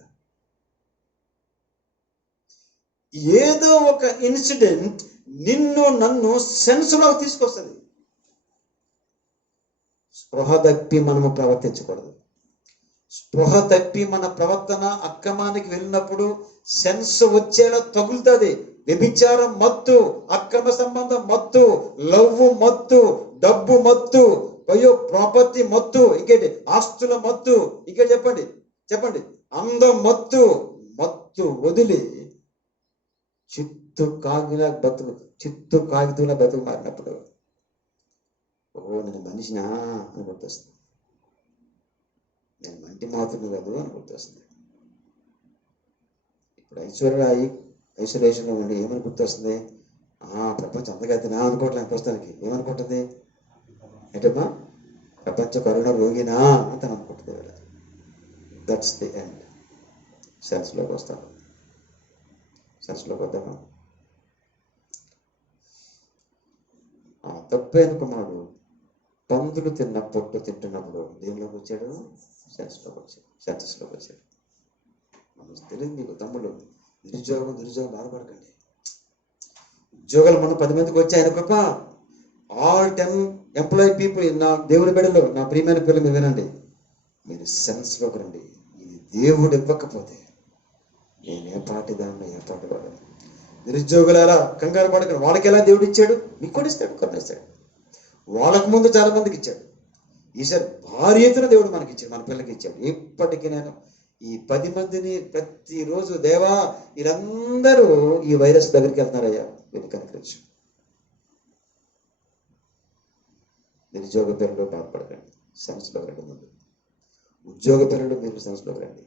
ఏదో ఒక ఇన్సిడెంట్ నిన్ను నన్ను సెన్స్లోకి తీసుకొస్తుంది. స్పృహ తప్పి మనము ప్రవర్తించకూడదు. స్పృహ తప్పి మన ప్రవర్తన అక్రమానికి వెళ్ళినప్పుడు సెన్స్ వచ్చేలా తగులుతుంది. వ్యభిచారం మత్తు, అక్రమ సంబంధం మత్తు, లవ్వు మత్తు, డబ్బు మత్తు, ప్రాపర్టీ మత్తు, ఇంకేంటి ఆస్తుల మత్తు, ఇంకేంటి చెప్పండి అందం మత్తు వదిలి చిత్తు కాగితంలా బతుకు మారినప్పుడు నేను మనిషినా అని గుర్తొస్తుంది, నేను మంటి మాత్రమే కాదు అని గుర్తొస్తుంది. ఇప్పుడు ఐసోలేషన్లో ఉండి ఏమని గుర్తొస్తుంది? ప్రపంచం అంతగతినా అనుకోవట్లేదు. ప్రస్తుతానికి ఏమనుకుంటుంది? ఏంటమ్మా, ప్రపంచ కరోనా రోగినా అని అనుకుంటుంది. That's the end. సెన్స్లోకి వద్దామా? తప్పైన కుమారుడు పందులు తిన్న పొట్టు తింటున్నప్పుడు దేవుళ్ళకి వచ్చాడు, సెన్సస్లోకి వచ్చాడు. మనం తెలియదు మీకు తమ్ముడు, నిరుద్యోగం బాధపడకండి. ఉద్యోగాలు మొన్న 10 మందికి వచ్చి ఆయన కృప. ఆల్ 10 ఎంప్లాయీ పీపుల్, నా దేవుని బిడ్డలు, నా ప్రియమైన పిల్లలు మీరు వినండి, మీరు సెన్స్లోకి రండి. ఇది దేవుడు ఇవ్వకపోతే నేను ఏ పాటి దాన్ని ఏ పాటి వాడు. నిరుద్యోగులారా కంగారు పడకండి. వాళ్ళకి ఎలా దేవుడు ఇచ్చాడు, మీకు కూడా ఇస్తాడు, కొన్నిస్తాడు. వాళ్ళకు ముందు చాలా మందికి ఇచ్చాడు. ఈసారి భారీ ఎత్తున దేవుడు మనకి ఇచ్చాడు, మన పిల్లకి ఇచ్చాడు. ఇప్పటికీ నేను ఈ 10 మందిని ప్రతిరోజు, దేవా వీళ్ళందరూ ఈ వైరస్ దగ్గరికి వెళ్తున్నారయ్యా, వీళ్ళు కనుకరించు. నిరుద్యోగ పిల్లలు బాధపడకండి, సెన్స్లోకి రండి. ముందు ఉద్యోగ పిల్లలు మీరు సెన్స్లోకి రండి.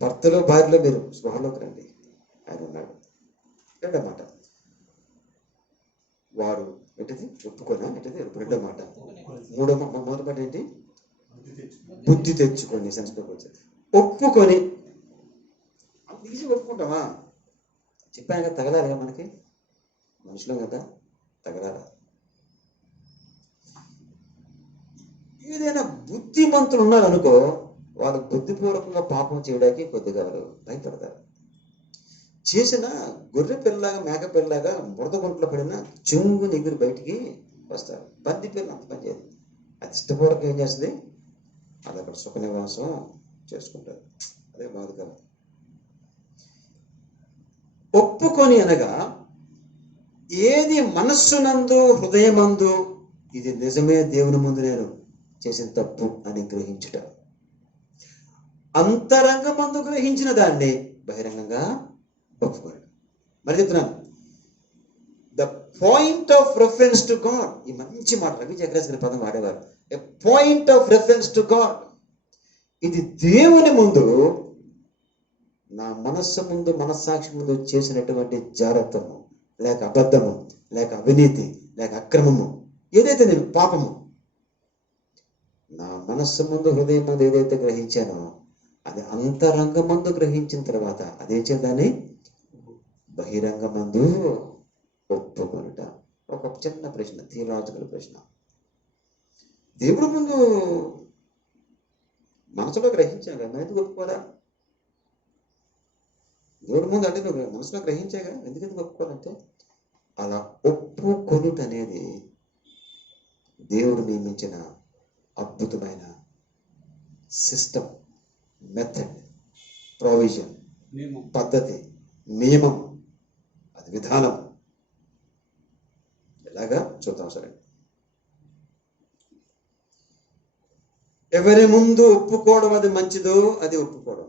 భర్తలో భార్యలో మీరు స్పృహలోకి రండి. ఆయన ఉన్నాడు. రెండో మాట, వారు ఏంటిది ఒప్పుకోనా, ఏంటిది రెండో మాట. మొదటి మాట ఏంటి, బుద్ధి తెచ్చుకొని సెన్స్లోకి వచ్చారు. ఒప్పుకొని, అంత ఈజీగా ఒప్పుకుంటామా? చెప్పాను కదా, తగలాలిగా మనకి, మనుషులు కదా, తగలారా. ఏదైనా బుద్ధిమంతులు ఉన్నారనుకో, వాళ్ళు బుద్ధిపూర్వకంగా పాపం చేయడానికి కొద్దిగా భయపడతారు. చేసిన గొర్రె పిల్లలాగా, మేక పిల్లలాగా బురద గుంటలో పడిన చెంగు ఎగురు బయటికి వస్తారు. పంది పిల్లలు అంత పని చేయదు. అది ఇష్టపూర్వకం ఏం చేస్తుంది, అది అక్కడ సుఖ నివాసం చేసుకుంటారు. అదే బాధకరం. ఒప్పుకొని అనగా ఏది మనస్సునందు హృదయమందు ఇది నిజమే, దేవుని ముందు నేను చేసిన తప్పు అని గ్రహించుట. అంతరంగమందు గ్రహించిన దాన్ని బహిరంగంగా ఒప్పుకోండి. మరి చెప్తున్నాను, the point of reference to God. ఈ మంచి మాట రవి జగ్రేష్ గారి పదం వాడేవారు, a point of reference to God. ఇది దేవుని ముందు, నా మనస్సు ముందు, మనస్సాక్షి ముందు చేసినటువంటి జాగ్రత్తము, లేక అబద్ధము, లేక అవినీతి, లేక అక్రమము, ఏదైతే నేను పాపము, నా మనస్సు ముందు, హృదయం ముందు ఏదైతే గ్రహించానో అది అంతరంగమందు గ్రహించిన తర్వాత అదేం చేద్దాన్ని బహిరంగమందు ఒప్పుకొనుట. ఒక చిన్న ప్రశ్న, థియలాజికల్ ప్రశ్న. దేవుడి ముందు మనసులో గ్రహించాను కదా, ఎందుకు ఒప్పుకోరా? దేవుడి ముందు అంటే నువ్వు మనసులో గ్రహించాగా, ఎందుకు ఒప్పుకోవాలంటే, అలా ఒప్పుకొనుట అనేది దేవుడు నియమించిన అద్భుతమైన సిస్టమ్, మెథడ్, ప్రొవిజన్, పద్ధతి, నియమం, అది విధానం. ఎలాగా చూద్దాం. సరే, ఎవరి ముందు ఒప్పుకోవడం అది మంచిదో అది ఒప్పుకోవడం.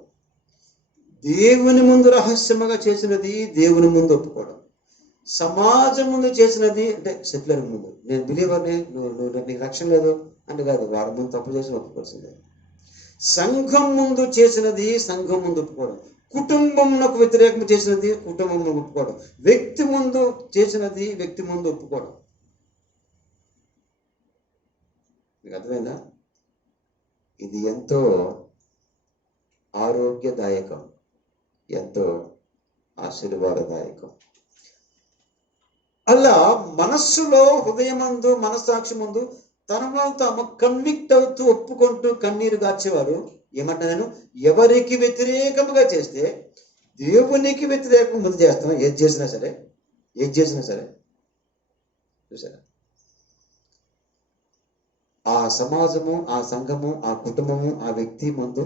దేవుని ముందు రహస్యముగా చేసినది దేవుని ముందు ఒప్పుకోవడం. సమాజం ముందు చేసినది అంటే సెక్యులర్ ముందు, నేను బిలీవర్ని, నువ్వు నీకు రక్షణ లేదు అంటే కాదు, వారి ముందు తప్పు చేసి ఒప్పుకోవాల్సిందే. సంఘం ముందు చేసినది సంఘం ముందు ఒప్పుకోవడం. కుటుంబంకు వ్యతిరేకం చేసినది కుటుంబం ముందు ఒప్పుకోవడం. వ్యక్తి ముందు చేసినది వ్యక్తి ముందు ఒప్పుకోవడం. మీకు అర్థమైందా? ఇది ఎంతో ఆరోగ్యదాయకం, ఎంతో ఆశీర్వాదదాయకం. అలా మనస్సులో, హృదయమందు, మనస్సాక్షి ముందు తనలో తాము కన్విక్ట్ అవుతూ ఒప్పుకుంటూ కన్నీరు గార్చేవారు. ఏమంటా నేను, ఎవరికి వ్యతిరేకముగా చేస్తే దేవునికి వ్యతిరేకం ముందు చేస్తాం. ఏది చేసినా సరే చూసారా, ఆ సమాజము, ఆ సంఘము, ఆ కుటుంబము, ఆ వ్యక్తి ముందు,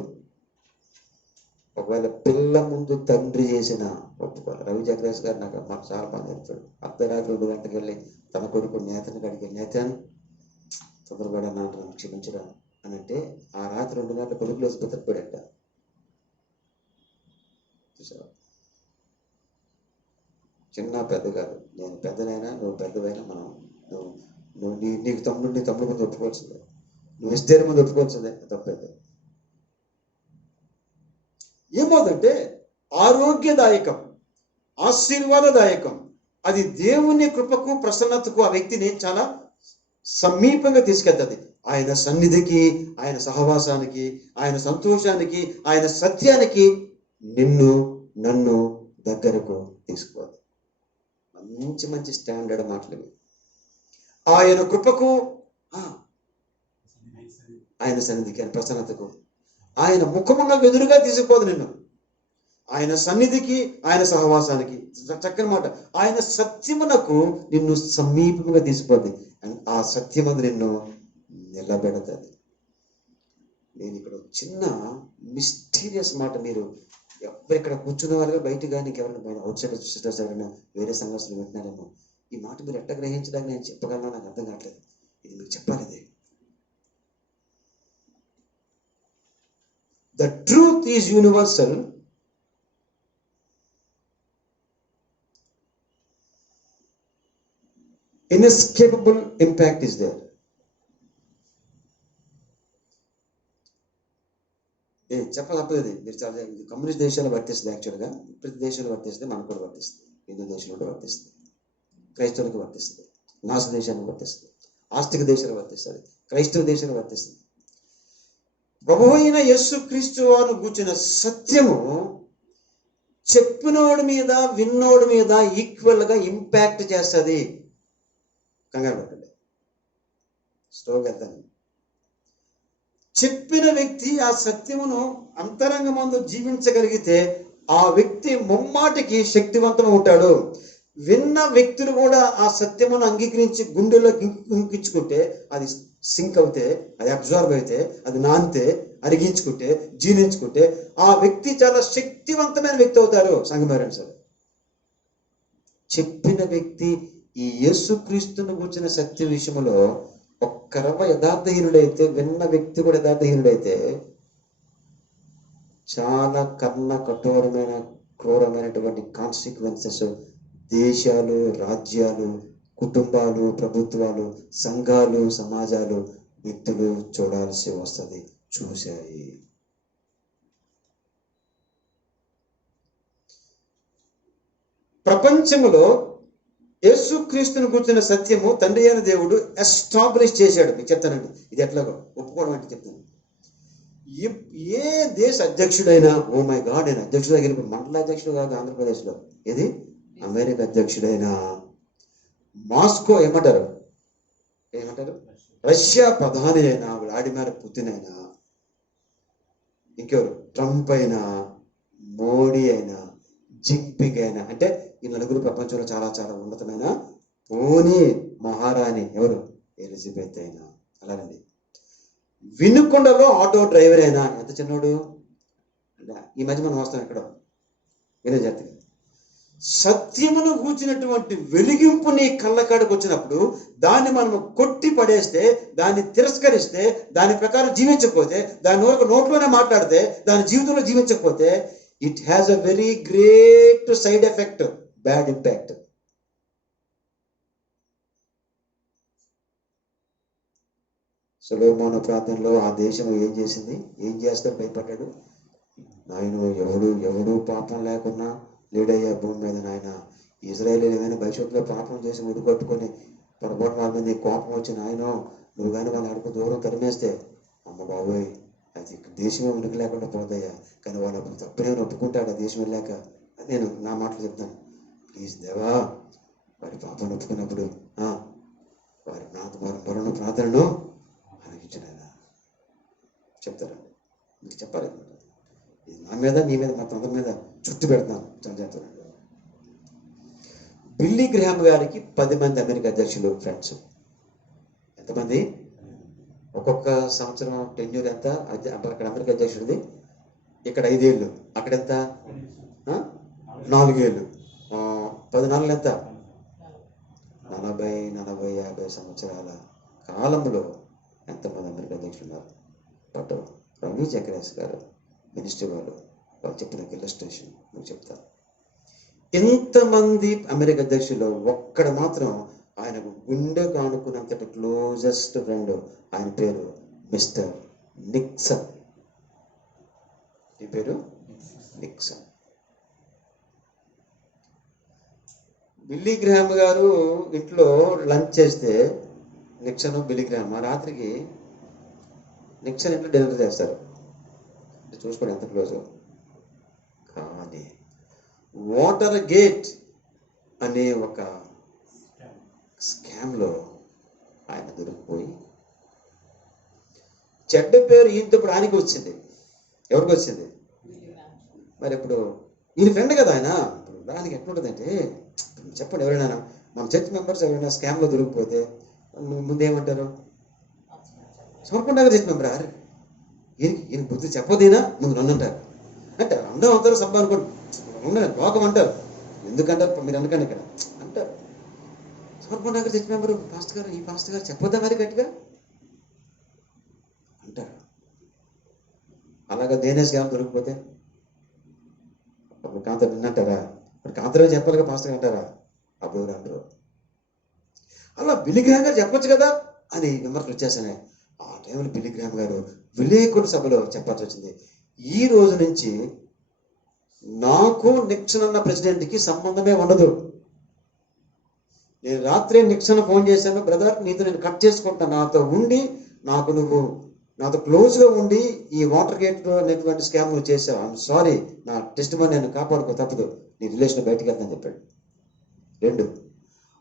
ఒకవేళ పిల్ల ముందు తండ్రి చేసిన ఒప్పుకోవాలి. రవి జగ్రేష్ గారు మాకు చాలా బాగా నేర్పాడు. అర్ధరాత్రి 2 గంటలకు వెళ్ళి తన కొడుకు నేతను కడిగి, నేతన్ తొందరపడా నన్ను క్షమించరా అని అంటే, ఆ రాత్రి 2 గంటల కొడుకులు వేసి బతకపోయాట. చూసావా, చిన్న పెద్ద కాదు, నేను పెద్దనైనా నువ్వు పెద్దవైనా మనం నువ్వు నీకు నీ తమ్ముడు ముందు ఒప్పుకోవాల్సిందే, నువ్వు ఇస్తే ముందు ఒప్పుకోవాల్సిందే, తప్పైతే. ఏమవుతుందంటే ఆరోగ్యదాయకం, ఆశీర్వాదదాయకం. అది దేవుని కృపకు, ప్రసన్నతకు ఆ వ్యక్తిని చాలా సమీపంగా తీసుకెళ్తుంది. ఆయన సన్నిధికి, ఆయన సహవాసానికి, ఆయన సంతోషానికి, ఆయన సత్యానికి నిన్ను నన్ను దగ్గరకు తీసుకోవాలి. మంచి మంచి స్టాండర్డ్ మాటలు. ఆయన కృపకు, ఆయన సన్నిధికి, ఆయన ప్రసన్నతకు, ఆయన ముఖమునకు ఎదురుగా తీసుకుపోదు నిన్ను. ఆయన సన్నిధికి, ఆయన సహవాసానికి. చక్కని మాట, ఆయన సత్యమునకు నిన్ను సమీపంగా తీసుకుపోద్ది. ఆ సత్యమందు నిన్ను నిలబెడతాది. నేను ఇక్కడ చిన్న మిస్టీరియస్ మాట, మీరు ఎవరు ఇక్కడ కూర్చున్న వాళ్ళగా బయట కానీ ఇంకెవరైనా అవుట్ సైడ్ సిస్టర్స్ ఎవరైనా వేరే సంఘర్షణలు వింటున్నారేమో, ఈ మాట మీరు ఎట్లా గ్రహించడానికి నేను చెప్పగలనా నాకు అర్థం కావట్లేదు. ఇది మీకు చెప్పాలి. ఇది the truth is universal. Inescapable impact is there. చెప్పాలి తప్పలేదు. మీరు చాలా కమ్యూనిస్ట్ దేశాలు వర్తిస్తుంది. యాక్చువల్గా ప్రతి దేశంలో వర్తిస్తుంది, మనకు కూడా వర్తిస్తుంది. హిందూ దేశంలో కూడా వర్తిస్తుంది, క్రైస్తవులకు వర్తిస్తుంది, నాసు దేశానికి వర్తిస్తుంది, ఆస్తిక దేశాలకు వర్తిస్తుంది, క్రైస్తవ దేశానికి వర్తిస్తుంది. ప్రభువు అయిన యేసుక్రీస్తు వారు కూర్చున్న సత్యము చెప్పినోడి మీద, విన్నోడి మీద ఈక్వల్గా ఇంపాక్ట్ చేస్తుంది. కంగారు పట్టండి, స్లోగా వెళ్తాను. చెప్పిన వ్యక్తి ఆ సత్యమును అంతరంగమందు జీవించగలిగితే ఆ వ్యక్తి ముమ్మాటికి శక్తివంతం ఉంటాడు. విన్న వ్యక్తులు కూడా ఆ సత్యమును అంగీకరించి గుండెలో ఇంకించుకుంటే, అది సింక్ అవుతే, అది అబ్జర్వ్ అయితే, అది నానితే, అరిగించుకుంటే, జీర్ణించుకుంటే ఆ వ్యక్తి చాలా శక్తివంతమైన వ్యక్తి అవుతారు. సంగమేరని సార్, చెప్పిన వ్యక్తి ఈ యేసుక్రీస్తును గురించిన సత్య విషయంలో ఒక్కరవ యథార్థహీనుడైతే, విన్న వ్యక్తి కూడా యథార్థహీనుడైతే చాలా కఠోరమైన క్రూరమైనటువంటి కాన్సిక్వెన్సెస్ దేశాలు, రాజ్యాలు, కుటుంబాలు, ప్రభుత్వాలు, సంఘాలు, సమాజాలు, వ్యక్తులు చూడాల్సి వస్తుంది, చూశాయి. ప్రపంచంలో యేసుక్రీస్తుని కూర్చున్న సత్యము తండ్రి అయిన దేవుడు ఎస్టాబ్లిష్ చేశాడు. మీకు చెప్తానండి, ఇది ఎట్లాగో ఒప్పుకోవడం అంటే చెప్తాను. ఏ దేశ అధ్యక్షుడైనా, ఓ మై గాడ్, నేను అధ్యక్షుడు దగ్గర, మండల అధ్యక్షుడు కాదు ఆంధ్రప్రదేశ్లో, ఏది అమెరికా అధ్యక్షుడైనా, మాస్కో ఏమంటారు రష్యా ప్రధాని అయినా, వ్లాడిమిర్ పుతిన్ అయినా, ఇంకెవరు ట్రంప్ అయినా, మోడీ అయినా, జింపింగ్ అయినా, అంటే ఈ నలుగురు ప్రపంచంలో చాలా చాలా ఉన్నతమైన పోనీ మహారాణి ఎవరు, ఎలిజబెత్ అయినా, అలానండి. వినుకొండలో ఆటో డ్రైవర్ అయినా, ఎంత చిన్నోడు, ఈ మధ్య మనం వస్తాం ఎక్కడ వినజాతి. సత్యమును కూర్చున్నటువంటి వెలిగింపు నీ కళ్ళకాడికి వచ్చినప్పుడు దాన్ని మనం కొట్టి పడేస్తే, దాన్ని తిరస్కరిస్తే, దాని ప్రకారం జీవించకపోతే, దాని నోట్లోనే మాట్లాడితే, దాని జీవితంలో జీవించకపోతే, it has a very great side effect, bad impact. Solomon ప్రాంతంలో ఆ దేశం ఏం చేసింది, ఏం చేస్తాడు భయపడ్డాడు. నాయన ఎవడు పాపం లేకున్నా లేడయ్యా భూమి మీద. నాయన ఇజ్రాయేల్ ఏమైనా భవిష్యత్తులో పాపం చేసి ఉడికొట్టుకొని పొరపాటు వాళ్ళ మీద కోపం వచ్చి, నాయన నువ్వు కానీ వాళ్ళ అడుగు దూరం తరిమేస్తే, అమ్మ బాబోయ్, అది దేశమే ఉనికి లేకుండా పోతాయా. కానీ వాళ్ళు అప్పుడు తప్పునేమో ఒప్పుకుంటాడు ఆ దేశం వెళ్ళాక. నేను నా మాటలు చెప్తాను, ప్లీజ్ దేవా, వారి పాపం ఒప్పుకున్నప్పుడు వారి మరణ ప్రార్థనను ఆలకించలేదా చెప్తారా. మీకు చెప్పాలి, ఇది నా మీద, నీ మీద, మా తొందర మీద చుట్టు పెడతాను చెప్తాను. బిల్లీ గ్రహాం గారికి 10 మంది అమెరికా అధ్యక్షులు ఫ్రెండ్స్. ఎంతమంది? ఒక్కొక్క సంవత్సరం టెన్యూర్ ఎంత? అక్కడ అమెరికా అధ్యక్షుడిది ఇక్కడ 5 ఏళ్ళు, అక్కడ ఎంత? 4 ఏళ్ళు. 14 ఎంత? 40, 50 సంవత్సరాల కాలంలో ఎంతమంది అమెరికా అధ్యక్షులు ఉన్నారు? డాక్టర్ రవి జకరేష్ గారు మినిస్ట్రీ వాళ్ళు చెప్పిన ఇల్లస్ట్రేషన్ నువ్వు చెప్తా. ఎంతమంది అమెరికా అధ్యక్షులు, ఒక్కడ మాత్రం ఆయనకు గుండె కానుకున్నంతటి క్లోజెస్ట్ ఫ్రెండ్, ఆయన పేరు మిస్టర్ నిక్సన్. ఈ పేరు నిక్సన్. బిల్లీ గ్రహాం గారు ఇంట్లో లంచ్ చేస్తే నిక్సన్, బిల్లీ గ్రహాం ఆ రాత్రికి నిక్సన్ ఇంట్లో డిన్నర్ చేస్తారు. చూసుకోండి ఎంత క్లోజ్. కానీ వాటర్ గేట్ అనే ఒక స్కామ్లో ఆయన దొరికిపోయి చెడ్డ పేరు ఈయనతో ఇప్పుడు ఆయనకి వచ్చింది. ఎవరికి వచ్చింది? మరి ఇప్పుడు ఈయన ఫ్రెండ్ కదా ఆయన. ఇప్పుడు దానికి ఎట్లుంటుందంటే, చెప్పండి, ఎవరైనా మన చర్చ్ మెంబర్స్ ఎవరైనా స్కామ్లో దొరికిపోతే ముందేమంటారు? సమర్పణ గారు చర్చ్ మెంబర్ అరే ఈయన బుద్ధి చెప్పదేనా ముందు నన్ను అంటారు. అంటే అందరూ అంటారు సబ్బా అనుకోండి, ఉండదు లోకం అంటారు. ఎందుకంటారు మీరు అనకండి ఇక్కడ అంటారు. సమర్పణ గారు చర్చ్ మెంబర్ పాస్టర్ గారు, ఈ పాస్టర్ గారు చెప్పొద్దా మరి గట్టిగా అంటారు. అలాగా దేనేష్ గారు దొరికిపోతే అప్పుడు కాంత విన్నంటారా? మరి కాంతలో చెప్పాలిగా పాస్టర్ అంటారా? అప్పుడు ఎవరు అంటారు? అలా బిలిగ్రామ్ గారు చెప్పొచ్చు కదా అని విమర్శలు వచ్చేసాయి. ఆ టైంలో బిలిగ్రామ్ గారు విలేకరుల సభలో చెప్పాల్సి వచ్చింది, ఈ రోజు నుంచి నాకు నిక్సన్ అన్న ప్రెసిడెంట్కి సంబంధమే ఉండదు. నేను రాత్రి నిక్సన్ ఫోన్ చేశాను, బ్రదర్ నీతో నేను కట్ చేసుకుంటాను, నాతో ఉండి నువ్వు నాతో క్లోజ్గా ఉండి ఈ వాటర్ గేట్ అనేటువంటి స్కామ్ నువ్వు చేసావు, ఐఎమ్ సారీ, నా టెస్ట్ మనీ నేను కాపాడుకో, తప్పదు, నీ రిలేషన్ బయటకు వెళ్తాను చెప్పాడు. 2,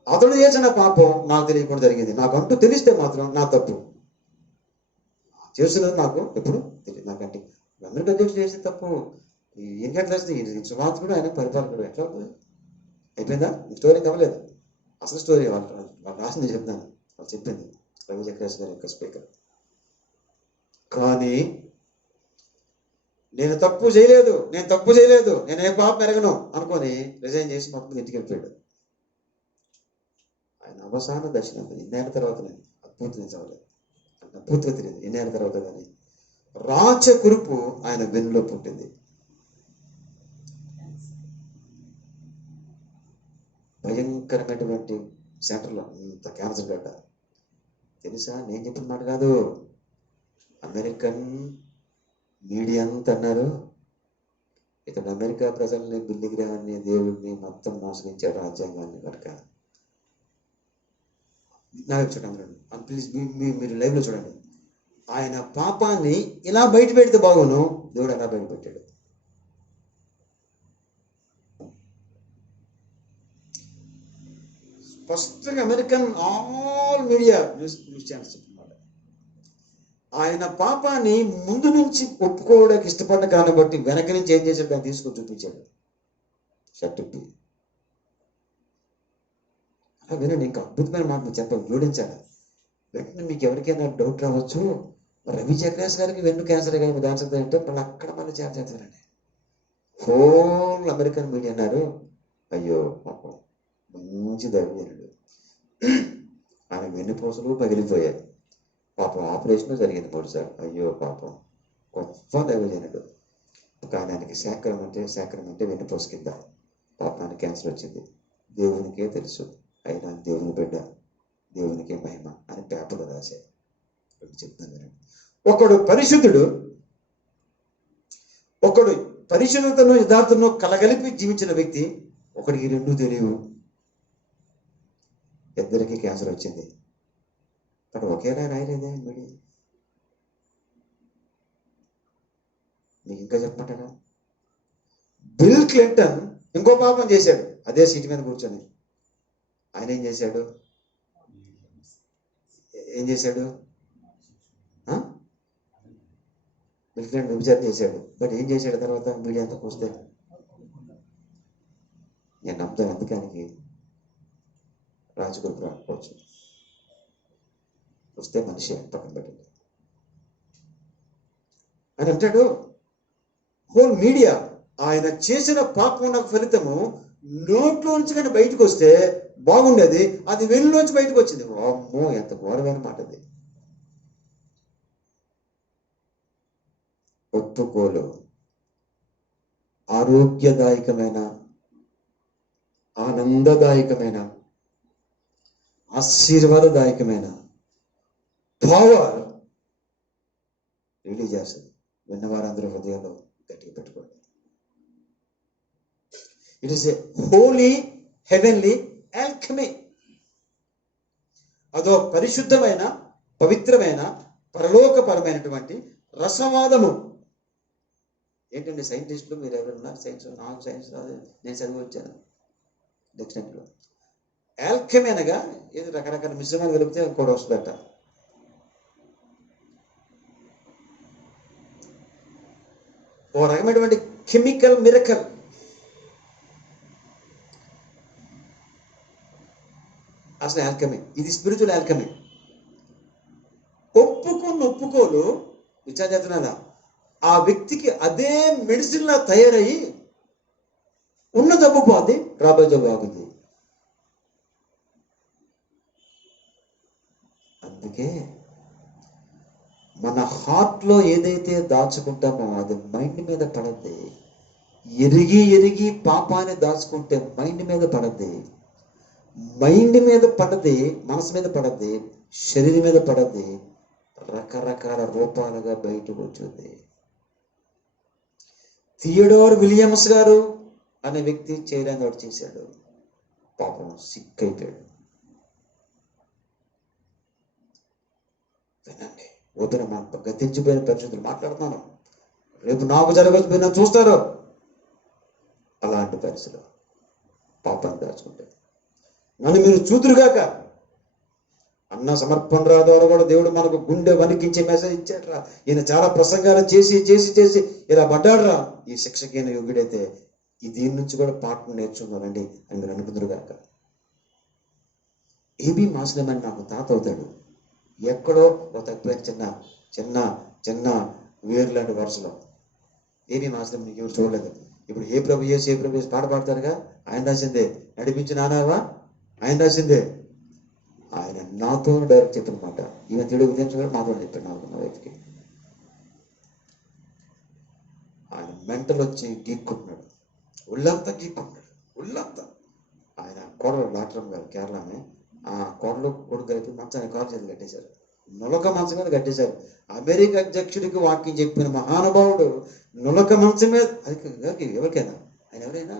అతడు చేసిన పాపం నాకు తెలియకుండా జరిగింది, నాకంటూ తెలిస్తే మాత్రం నా తప్పు, చేస్తున్నది నాకు ఎప్పుడు తెలియదు. నాకంటే అమెరికా అధ్యక్షుడు చేసే తప్పు ఇంకెట్లా వస్తుంది? సుమాత్రుడు ఆయన పరిపాలకుడు ఎట్లా అవుతుంది? అయిపోయిందా? స్టోరీ కావలేదు. అసలు స్టోరీ వాళ్ళు రాసింది చెప్తాను, వాళ్ళు చెప్పింది రవి చక్రేష్ గారి యొక్క స్పీకర్. కానీ నేను తప్పు చేయలేదు, నేను ఏ పాపం ఎరగను అనుకొని రిజైన్ చేసి మొత్తం ఇంటికి వెళ్ళిపోయాడు. ఆయన అవసాన దర్శనం ఎన్నేళ్ళ తర్వాత నేను అద్భుతంగా చదవలేదు, అద్భుతంగా తెలియదు ఎన్నేళ్ళ తర్వాత. కానీ రాచ కురుపు ఆయన వెన్నులో పుట్టింది. భయంకరమైనటువంటి సెంటర్లో ఇంత క్యాన్సర్ గడ్డ తెలుసా? నేను చెప్పిన మాట కాదు, అమెరికన్ మీడియా అంతా అన్నారు, ఇతను అమెరికా ప్రజల్ని, బిల్లిగ్రాహాన్ని, దేవుడిని మొత్తం మోసగించాడు, రాజ్యాంగాన్ని కనుక. నా వైపు చూడండి ప్లీజ్, మీరు లైవ్లో చూడండి. ఆయన పాపాన్ని ఇలా బయట పెడితే బాగును, దేవుడు ఎలా బయట పెట్టాడు. స్పష్టంగా American all media news channels చెప్తున్నారు, ఆయన పాపాన్ని ముందు నుంచి ఒప్పుకోవడానికి ఇష్టపడిన కారణం బట్టి వెనక నుంచి ఏం చేశాడు దాన్ని తీసుకొని చూపించాడు. షర్టుప్పి అలా వినండి, ఇంకా అద్భుతమైన మాట చెప్పాలి, జోడించాలి. వెంటనే మీకు ఎవరికైనా డౌట్ రావచ్చు, రవి చక్రేష్ గారికి వెన్ను క్యాన్సర్ కానీ క్యాన్సర్ అంటే మళ్ళీ అక్కడ మళ్ళీ చేయాల్సి చేస్తారండి. హోల్ అమెరికన్ మీడియా అన్నారు, అయ్యో పాపం మంచి దైవజనుడు, ఆయన వెన్నుపూసలు పగిలిపోయాయి, పాపం ఆపరేషన్ జరిగింది 3 సార్లు, అయ్యో పాపం గొప్ప దైవజనుడు, కానీ ఆయనకి శాక్రమంటే వెన్నుపూస కింద పాపానికి క్యాన్సర్ వచ్చింది, దేవునికే తెలుసు, అయినా దేవుని బిడ్డ, దేవునికే మహిమ అని పేపర్లో రాశారు. చెప్తాను, ఒకడు పరిశుద్ధతను యథార్థను కలగలిపి జీవించిన వ్యక్తి, ఒకడికి 2 తెలియవు, ఇద్దరికి క్యాన్సర్ వచ్చింది. కానీ ఒకేలా రాయలేదే మీడియా. మీకు ఇంకా చెప్పమంటారా? బిల్ క్లింటన్ ఇంకో పాపం చేశాడు, అదే సీటు మీద కూర్చొని. ఆయన ఏం చేశాడు? బిల్ క్లింటన్ విచారణ చేశాడు, బట్ ఏం చేశాడు తర్వాత మీడియా అంతా చూస్తే? నేను నమ్ముతాను, అందుకనికి రాజగురు రాకపోవచ్చు, వస్తే మనిషి పక్కన పెట్టండి అని అంటాడు. హోల్ మీడియా ఆయన చేసిన పాపం నాకు ఫలితము నోట్లోంచి కానీ బయటకు వస్తే బాగుండేది, అది వెన్నులోంచి బయటకు వచ్చింది. అమ్మో, ఎంత ఘోరమైన మాట అది. ఒప్పుకోలు ఆరోగ్యదాయకమైన, ఆనందదాయకమైన, ఆశీర్వాదదాయకమైన పవర్ రిలీజ్ చేస్తుంది. విన్నవారందరూ హృదయంలో గట్టిగా పెట్టుకోండి. It is a holy heavenly alchemy. అదో పరిశుద్ధమైన, పవిత్రమైన, పరలోకపరమైనటువంటి రసవాదము. ఏంటంటే సైంటిస్టులు మీరు ఎవరున్నారు? సైన్స్, నాకు సైన్స్ రాదు, నేను చదివి వచ్చాను డిక్షనరీలో. ఆల్కెమీ అనగా ఏదో రకరకాల మిశ్రమాలు కలిపితే ఇంకోటి వస్తుందట. ఓ రకమైనటువంటి కెమికల్ మిరకల్. అసలు ఆల్కెమీ, ఇది స్పిరిచువల్ ఆల్కెమీ. ఒప్పుకోలు విచారణ చేస్తున్నారా, ఆ వ్యక్తికి అదే మెడిసిన్ లా తయారయ్యి ఉన్న జబ్బు పోద్ది, రాబోయే జబ్బు ఆగుద్ది. అందుకే మన హార్ట్లో ఏదైతే దాచుకుంటామో అది మైండ్ మీద పడద్ది. ఎరిగి పాపాన్ని దాచుకుంటే మైండ్ మీద పడద్ది. మైండ్ మీద పడద్ది, మనసు మీద పడద్ది, శరీరం మీద పడద్ది, రకరకాల రూపాలుగా బయటకు వచ్చింది. థియోడోర్ విలియమ్స్ గారు అనే వ్యక్తి చేయడానికి వాడు చేశాడు. పాపం సిక్ అయిపోయాడు. వినండి, ఓపెన గతించిపోయిన పరిస్థితులు మాట్లాడుతున్నాను. రేపు నాకు జరగకపోయినా చూస్తారు. అలాంటి పరిస్థితులు పాపాన్ని దాచుకుంటే నన్ను మీరు చూతురుగాక అన్న సమర్పణ రా ద్వారా కూడా దేవుడు మనకు గుండె వణికించే మెసేజ్ ఇచ్చాడురా. ఈయన చాలా ప్రసంగాలు చేసి ఇలా పడ్డాడురా. ఈ శిక్షకైన యోగ్యుడైతే ఈ దీని నుంచి కూడా పాఠం నేర్చుకున్నారండి అని మీరు అనుకుందరుగాక. ఏబి మాస్లం అని నాకు తాత అవుతాడు. ఎక్కడో ఒక తక్కువ చిన్న వేరు లాంటి వరుసలో ఏబి మాస్లం నీకు ఎవరు చూడలేదు. ఇప్పుడు ఏ ప్రభు చేసి పాట పాడతారుగా, ఆయన రాసిందే. నడిపించి నానావా, ఆయన రాసిందే. ఆయన నాతో డైరెక్ట్ చెప్పిన మాట. ఈమె తెలుగు ఉదయం మాతో చెప్పాడు నాకు, నా వైఫ్కి. ఆయన మెంటల్ వచ్చి గీక్కుంటున్నాడు, ఒళ్ళంతా గీక్కుంటున్నాడు, ఒళ్ళంతా. ఆయన కోడలు డాక్టర్ గారు కేరళనే, ఆ కోడలు కొడుకు కలిపి మంచాన్ని కాలు చేతులు కట్టేశారు, నులక మంచం మీద కట్టేశారు. అమెరికా అధ్యక్షుడికి వాక్యం చెప్పిన మహానుభావుడు నులక మంచం మీద. అది ఎవరికైనా ఆయన ఎవరైనా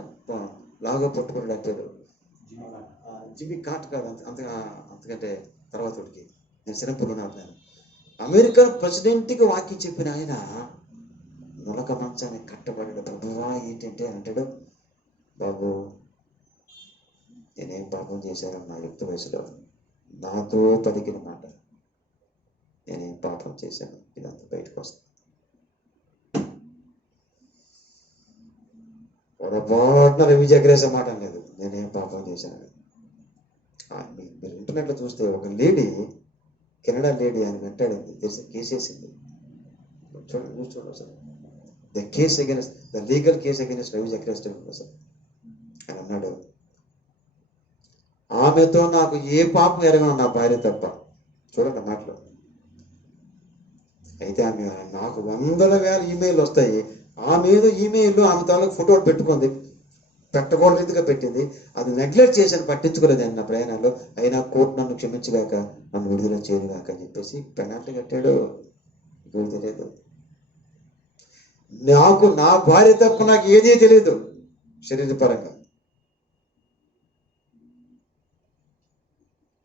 లాగా పట్టుకుని డాక్టర్ జిమ్మి కాట్ కాదు, అంతకంటే తర్వాత నేను సిరంపూర్లో నాట్లాను. అమెరికన్ ప్రెసిడెంట్కి వాక్యం చెప్పిన ఆయన నులక మంచాన్ని కట్టబడ్డాడు. ప్రభువా ఏంటంటే అంటాడు, బాబు నేనేం పాపం చేశాను నా యుక్త వయసులో, నాతో పలికిన మాట, నేనేం పాపం చేశాను, ఇదంతా బయటకు వస్తుంది. పొరపాటున రవి జగ్రేస మాట లేదు, నేనేం పాపం చేశాను. మీరు ఇంటర్నెట్లో చూస్తే ఒక లేడీ, కెనడా లేడీ, ఆయన వెంటాడింది, తెలిసి కేసేసింది. చూడండి sir, the legal case against Ravi Zacharias sir. ఆయన అన్నాడు, ఆమెతో నాకు ఏ పాపం ఎరగను, నా భార్య తప్ప. చూడండి మాటలు. అయితే ఆమె నాకు 100,000 ఈమెయిల్ వస్తాయి. ఆమె ఏదో ఈమెయిల్ ఆమె తాలూకు ఫోటో పెట్టుకుంది, పెట్టకూడదు రీతిగా పెట్టింది. అది నెగ్లెక్ట్ చేశాను, పట్టించుకోలేదు ఆయన నా ప్రయాణాల్లో. అయినా కోర్టు నన్ను క్షమించగాక, నన్ను విడుదల చేయగాక అని చెప్పేసి పెనాల్టీ కట్టాడు. ఇప్పుడు తెలియదు నాకు, నా భార్య తప్ప నాకు ఏదీ తెలియదు శరీరపరంగా.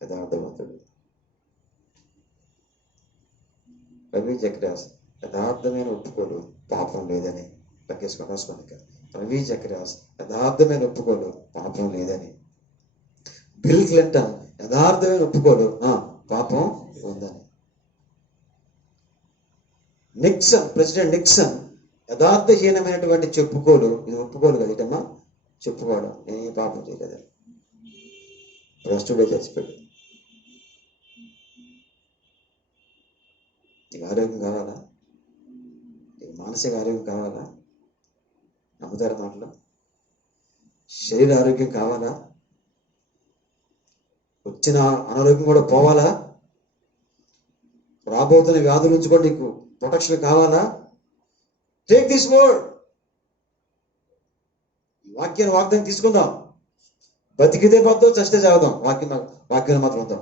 యథార్థవంతుడు రవి జగ్రాస్ యథార్థమైన ఒప్పుకోలు పాపం లేదని లెక్కేసుకొని రాసుకోనిక. రవి జగ్రాస్ యథార్థమైన ఒప్పుకోలు పాపం లేదని. బిల్ క్లింటన్ యథార్థమైన ఒప్పుకోలు పాపం ఉందని. ప్రెసిడెంట్ నిక్సన్ యథార్థహీనమైనటువంటి చెప్పుకోలు, ఇది ఒప్పుకోలు కదా ఇటమ్మా, చెప్పుకోవడం నేను పాపం చేయలేదని. భ్రష్టుడే చచ్చిపోయాడు. నీకు ఆరోగ్యం కావాలా, నీకు మానసిక ఆరోగ్యం కావాలా, నమ్ముతారా మాటలు? శరీర ఆరోగ్యం కావాలా, వచ్చిన అనారోగ్యం కూడా పోవాలా, రాబోతున్న వ్యాధుల నుంచి కూడా నీకు ప్రొటెక్షన్ కావాలా? టేక్ దిస్ వర్డ్, వాక్యాన్ని వాగ్దానం తీసుకుందాం. బతికితే పోతాం, చస్తే చదువుదాం. వాక్యాన్ని మాత్రం ఉందాం.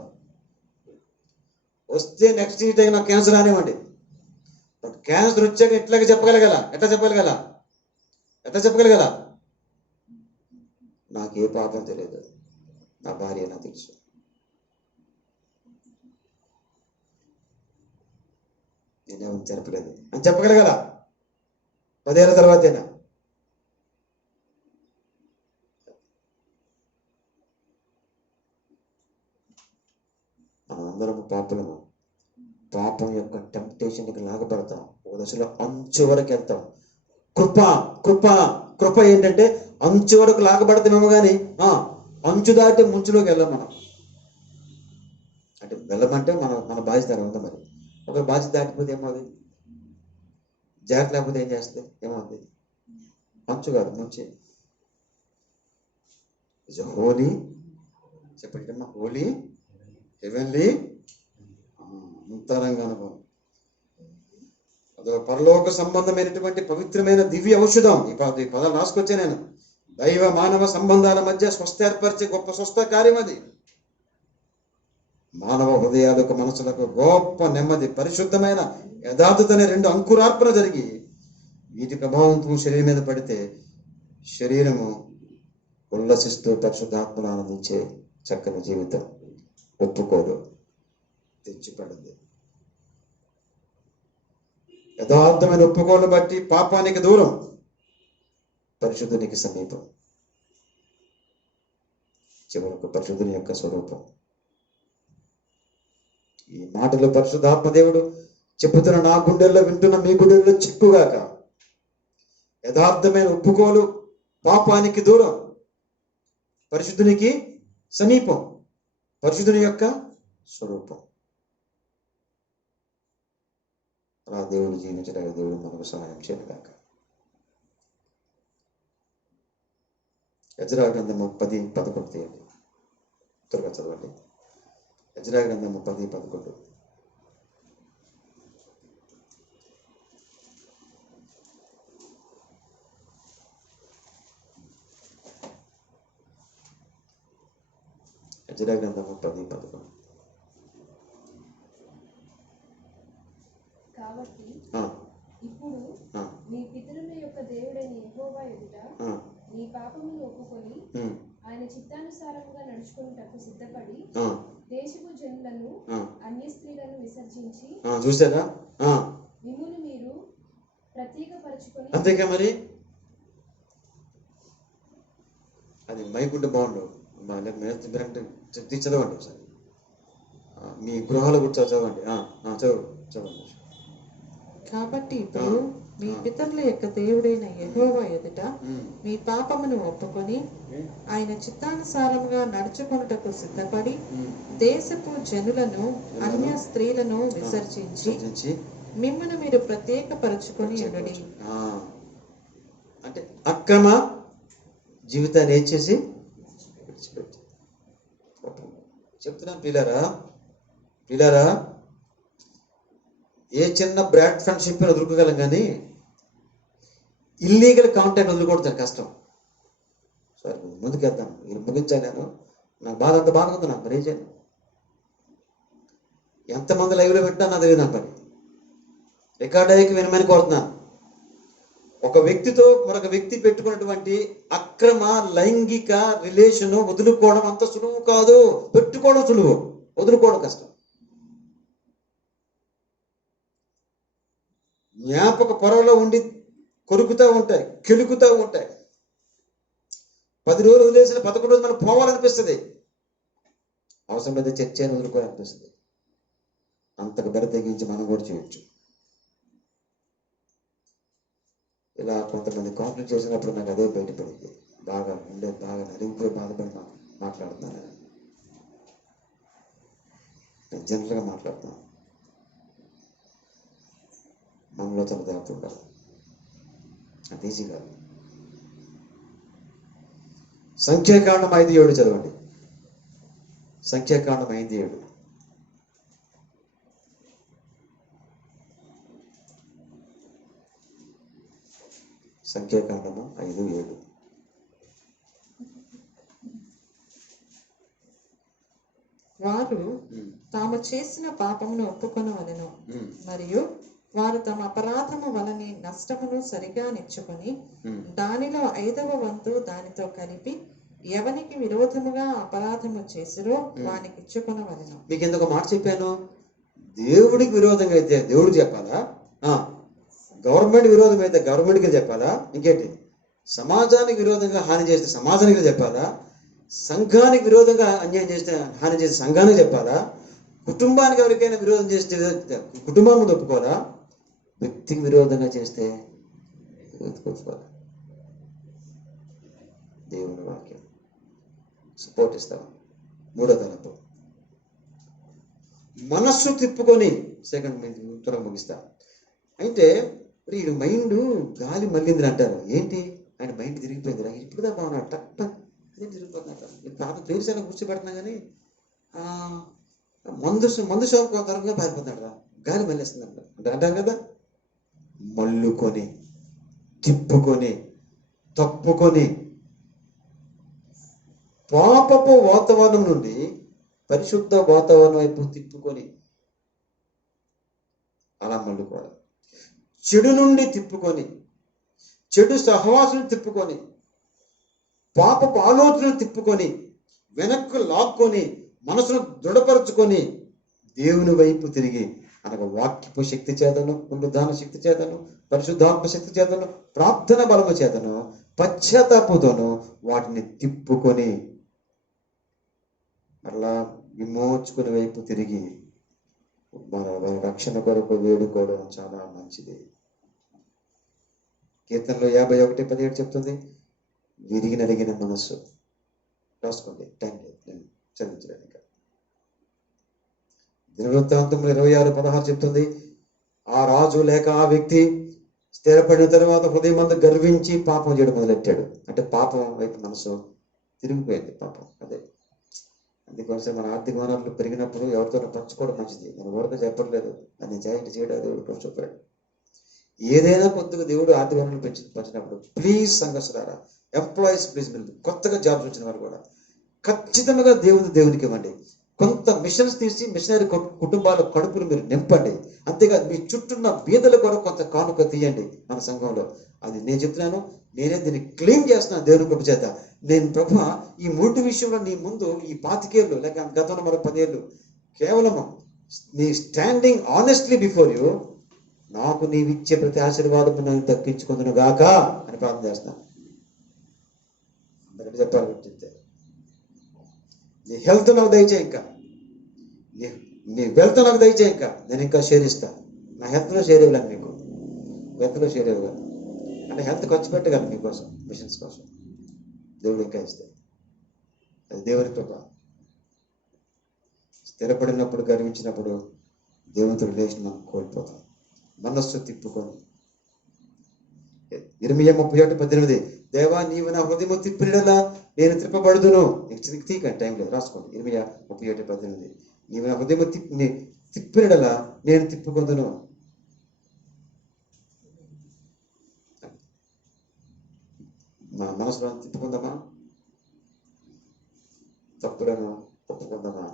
వస్తే నెక్స్ట్ వీక్ నాకు క్యాన్సర్ రానివ్వండి, బట్ క్యాన్సర్ వచ్చాక ఎట్లా చెప్పగలగల నాకు ఏ పాపం తెలియదు, నా భార్య నాకు తెలుసు. నేనేమో జరపలేదు అని చెప్పగలగల 10 ఏళ్ళ తర్వాతైనా. అందరము పాపులము. పాపం యొక్క టెంప్టేషన్కి లాగపడతాం. ఒక దశలో అంచు వరకు వెళ్తాం. కృప కృప కృప ఏంటంటే అంచు వరకు లాగబడతామేమో కానీ అంచు దాటి ముంచులోకి వెళ్ళాం మనం. అంటే వెళ్ళమంటే మన బాధ్యత ఉంది. మరి ఒక బాధ్యత దాటిపోతే ఏమవుతుంది? జాగ్రత్త లేకపోతే ఏం చేస్తే ఏమవుతుంది? అంచు కాదు, ముంచే. ఇట్స్ హోలీ, చెప్పండి అమ్మా, హోలీ హెవెన్లీ అంతరంగ అనుభవం. అదొక పరలోక సంబంధమైనటువంటి పవిత్రమైన దివ్య ఔషధం. ఈ పదాలు రాసుకొచ్చా నేను. దైవ మానవ సంబంధాల మధ్య స్వస్థ ఏర్పరిచే గొప్ప స్వస్థ కార్యం అది. మానవ హృదయాలకు మనసులకు గొప్ప నెమ్మది, పరిశుద్ధమైన యథార్థత అనే రెండు అంకురార్పణ జరిగి వీటి ప్రభావం శరీరం మీద పడితే శరీరము ఉల్లసిస్తూ పరిశుద్ధాత్మను ఆనందించే చక్కని జీవితం ఒప్పుకోదు, తెచ్చిపడింది. యథార్థమైన ఒప్పుకోలు బట్టి పాపానికి దూరం, పరిశుద్ధునికి సమీపం, చివరకు పరిశుద్ధుని యొక్క స్వరూపం. ఈ మాటలు పరిశుద్ధాత్మ దేవుడు చెప్పుతున్న నా గుండెల్లో వింటున్న మీ గుండెల్లో చిక్కుగాక. యథార్థమైన ఒప్పుకోలు పాపానికి దూరం, పరిశుద్ధునికి సమీపం, పరిశుద్ధుని యొక్క స్వరూపం. అలా దేవుడు జీవించడానికి దేవుడు మనకు సహాయం చేయగాక. ఎజ్రా గ్రంథము 10:11 తీయండి, త్వరగా చదవండి. ఎజ్రా గ్రంథము 10:11. ఎజ్రా గ్రంథము 10:11. కాబట్టి ఇప్పుడు నీ పితరుల యొక్క దేవుడైన యెహోవా ఎదుట నీ పాపమును ఒప్పుకొని ఆయన చిత్తానుసారముగా నడుచుకున్నటకు సిద్ధపడి దేశపు జనులను అన్య స్త్రీలను విసర్జించి చూసారా, మిమ్మును మీరు ప్రత్యేకపరచుకొని. అంతేగా మరి అది మైకుంటే బాగుండు. చదవండి ఒకసారి, మీ గృహాలు కూడా చదవండి. చదవండి. కాబట్టి ఇప్పుడు మీ పితరుల యొక్క దేవుడైన యెహోవా ఎదుట మీ పాపమును ఒప్పుకొని ఆయన చిత్తానుసారముగా నడుచుకొనుటకు సిద్ధపడి దేశపు జనులను అన్య స్త్రీలను విసర్జించి మిమ్మల్ని మీరు ప్రత్యేకపరచుకొని ఉండుడి. అంటే అక్రమ జీవితాన్ని ఏం చేసి విడిచిపెట్టి చెప్తున్నాను. పిల్లారా, ఏ చిన్న బ్రాడ్ ఫ్రెండ్షిప్ వదులుకోగలం కానీ ఇల్లీగల్ కాంటాక్ట్ వదులుకోవడం చాలా కష్టం. సరే ముందుకెళ్తాను, మీరు ముగించాను. నేను నాకు బాధ అంత బాధ ఉంది. నాకు మరీ చేయను. ఎంతమంది లైవ్లో పెట్టినా నా తెలియదు. నాకు పని రికార్డ్ అయ్యాక వినమని కోరుతున్నాను. ఒక వ్యక్తితో మరొక వ్యక్తి పెట్టుకున్నటువంటి అక్రమ లైంగిక రిలేషన్ వదులుకోవడం అంత సులువు కాదు. పెట్టుకోవడం సులువు, వదులుకోవడం కష్టం. జ్ఞాపక పొరలో ఉండి కొరుకుతూ ఉంటాయి, కెలుకుతూ ఉంటాయి. 10 రోజులు వదిలేసిన 11 రోజులు మనం పోవాలనిపిస్తుంది. అవసరమైతే చర్చ అని వదులుకోవాలనిపిస్తుంది. అంతకు బెర తెగించి మనం కూడా చేయొచ్చు. ఇలా కొంతమంది కాంప్లైంట్ చేసినప్పుడు నాకు అదే బయటపడింది. బాగా నలిగిపోయి బాధపడి మాట్లాడుతున్నాను. నేను జనరల్గా మాట్లాడుతున్నాను. మనలో తన దేవత ఉండాలి, అది ఈజీ కాదు. సంఖ్యాకాండం 5:7 చదవండి. సంఖ్యాకాండం 5:7. సంఖ్యాకాండము 5:7. వారు తాము చేసిన పాపమును ఒప్పుకొనవలెను, మరియు వారు తమ అపరాధము వలని నష్టమును సరిగా నిచ్చుకొని దానిలో 5వ వంతు దానితో కలిపి ఎవనికి విరోధముగా అపరాధము చేసిరో వానికి ఇచ్చుకొనవలెను. మీకు ఎందుకు మాట చెప్పాను? దేవుడికి విరోధంగా అయితే దేవుడు చెప్పాలా? గవర్నమెంట్ విరోధం అయితే గవర్నమెంట్కి చెప్పాలా? ఇంకేంటి? సమాజానికి విరోధంగా హాని చేస్తే సమాజానికి చెప్పాలా? సంఘానికి విరోధంగా అన్యాయం చేస్తే హాని చేస్తే సంఘానికి చెప్పాలా? కుటుంబానికి ఎవరికైనా విరోధం చేస్తే కుటుంబం ముందు ఒప్పుకోరా, వ్యక్తికి విరోధంగా చేస్తే ఒప్పుకోరా. దేవుని వాక్యం సపోర్ట్ ఇస్తాం. మూడో తలపు మనస్సు తిప్పుకొని, సెకండ్ త్వరగా ముగిస్తా. అయితే వీడు మైండ్ గాలి మళ్ళిందని అంటారు. ఏంటి ఆయన మైండ్ తిరిగిపోయిందిరా, ఇప్పుడుదా బాగున్నాడు టప్ప అదే తిరిగిపోతున్నట్ట. పాత ప్లేసైనా కూర్చోబెట్టినా కానీ మందు షాపు తరంగా పారిపోతున్నాడు రా, గాలి మళ్ళేస్తుంది అంటే అంటారు కదా. మల్లుకొని, తిప్పుకొని, తప్పుకొని, పాపపు వాతావరణం నుండి పరిశుద్ధ వాతావరణం వైపు తిప్పుకొని, అలా మల్లుకోవాలి. చెడు నుండి తిప్పుకొని, చెడు సహవాసం తిప్పుకొని, పాపపు ఆలోచనలు తిప్పుకొని, వెనక్కు లాక్కొని, మనసును దృఢపరచుకొని దేవుని వైపు తిరిగి, అనగా వాక్యపు శక్తి చేతను, పునరుద్ధాన శక్తి చేతను, పరిశుద్ధాత్మ శక్తి చేతను, ప్రార్థన బలము చేతను, పశ్చాత్తాపంతోను వాటిని తిప్పుకొని అట్లా విమోచుకునే వైపు తిరిగి మన రక్షణ కొరకు వేడుకోవడం చాలా మంచిది. కీర్తనలో 51:17 చెప్తుంది, విరిగి నలిగిన మనస్సు. రాసుకోండి, టైం లేదు నేను చదివించడానికి. దినవృత్తాంతంలో 26:16 చెప్తుంది, ఆ రాజు లేక ఆ వ్యక్తి స్థిరపడిన తర్వాత హృదయం అంతా గర్వించి పాపం చేయడం మొదలెట్టాడు. అంటే పాపం వైపు మనసు తిరిగిపోయింది. పాపం అదే. అందుకోసం మన ఆర్థిక వనరులు పెరిగినప్పుడు ఎవరితోనో పంచుకోవడం మంచిది. నేను ఊరక చెప్పట్లేదు, అని చేయడం దేవుడు చెప్పాడు. ఏదైనా కొద్దిగా దేవుడు ఆర్థిక వనరులు పంచినప్పుడు ప్లీజ్ సంఘస్థులారా, ఎంప్లాయీస్ ప్లీజ్, మీరు కొత్తగా జాబ్స్ వచ్చిన వారు కూడా ఖచ్చితంగా దేవునికి ఇవ్వండి. కొంత మిషన్స్ తీసి మిషనరీ కుటుంబాల కడుపులు మీరు నింపండి. అంతేగా మీ చుట్టూన్న బీదల కొరకు కొంత కానుక తీయండి మన సంఘంలో. అది నేను చెప్తున్నాను, నేనే దీన్ని క్లెయిమ్ చేస్తున్నాను దేవుని కృప చేత. నేను ప్రభు ఈ మూటి విషయంలో నీ ముందు ఈ 25 ఏళ్ళు లేక గతంలో మరో 10 ఏళ్ళు కేవలము నీ స్టాండింగ్ ఆనెస్ట్లీ బిఫోర్ యూ, నాకు నీవిచ్చే ప్రతి ఆశీర్వాదము నేను దక్కించుకుందును గాక అని ప్రార్థన చేస్తున్నాను. అందరికీ చెప్పాలి, చెప్తే నీ హెల్త్ నాకు దయచేయి, ఇంకా నీ వెల్త్ నాకు దయచేయి, ఇంకా నేను ఇంకా షేర్ ఇస్తాను. నా హెల్త్లో షేర్ ఇవ్వలేను, మీకు వెల్త్లో షేర్ ఇవ్వగలను. అంటే హెల్త్ ఖర్చు పెట్టగలను మీకోసం, మిషన్స్ కోసం. దేవుడు ఇంకా ఇస్తే అది దేవుని కృప. స్థిరపడినప్పుడు, గర్వించినప్పుడు దేవునితో రిలేషన్ మనం కోల్పోతాం. మనస్సు తిప్పుకొని, ఇర్మియా 31:18, దేవా నీవు నా హృదయము తిప్పినలా నేను త్రిప్పబడుదును. తీకండి, టైం లేదు, రాసుకోండి. ఇర్మియా 31:18, నీవు నా హృదయము తిప్పినలా నేను తిప్పుకొందును. మన మనసులో తిప్పుకుందామా, తప్పులను ఒప్పుకుందామా,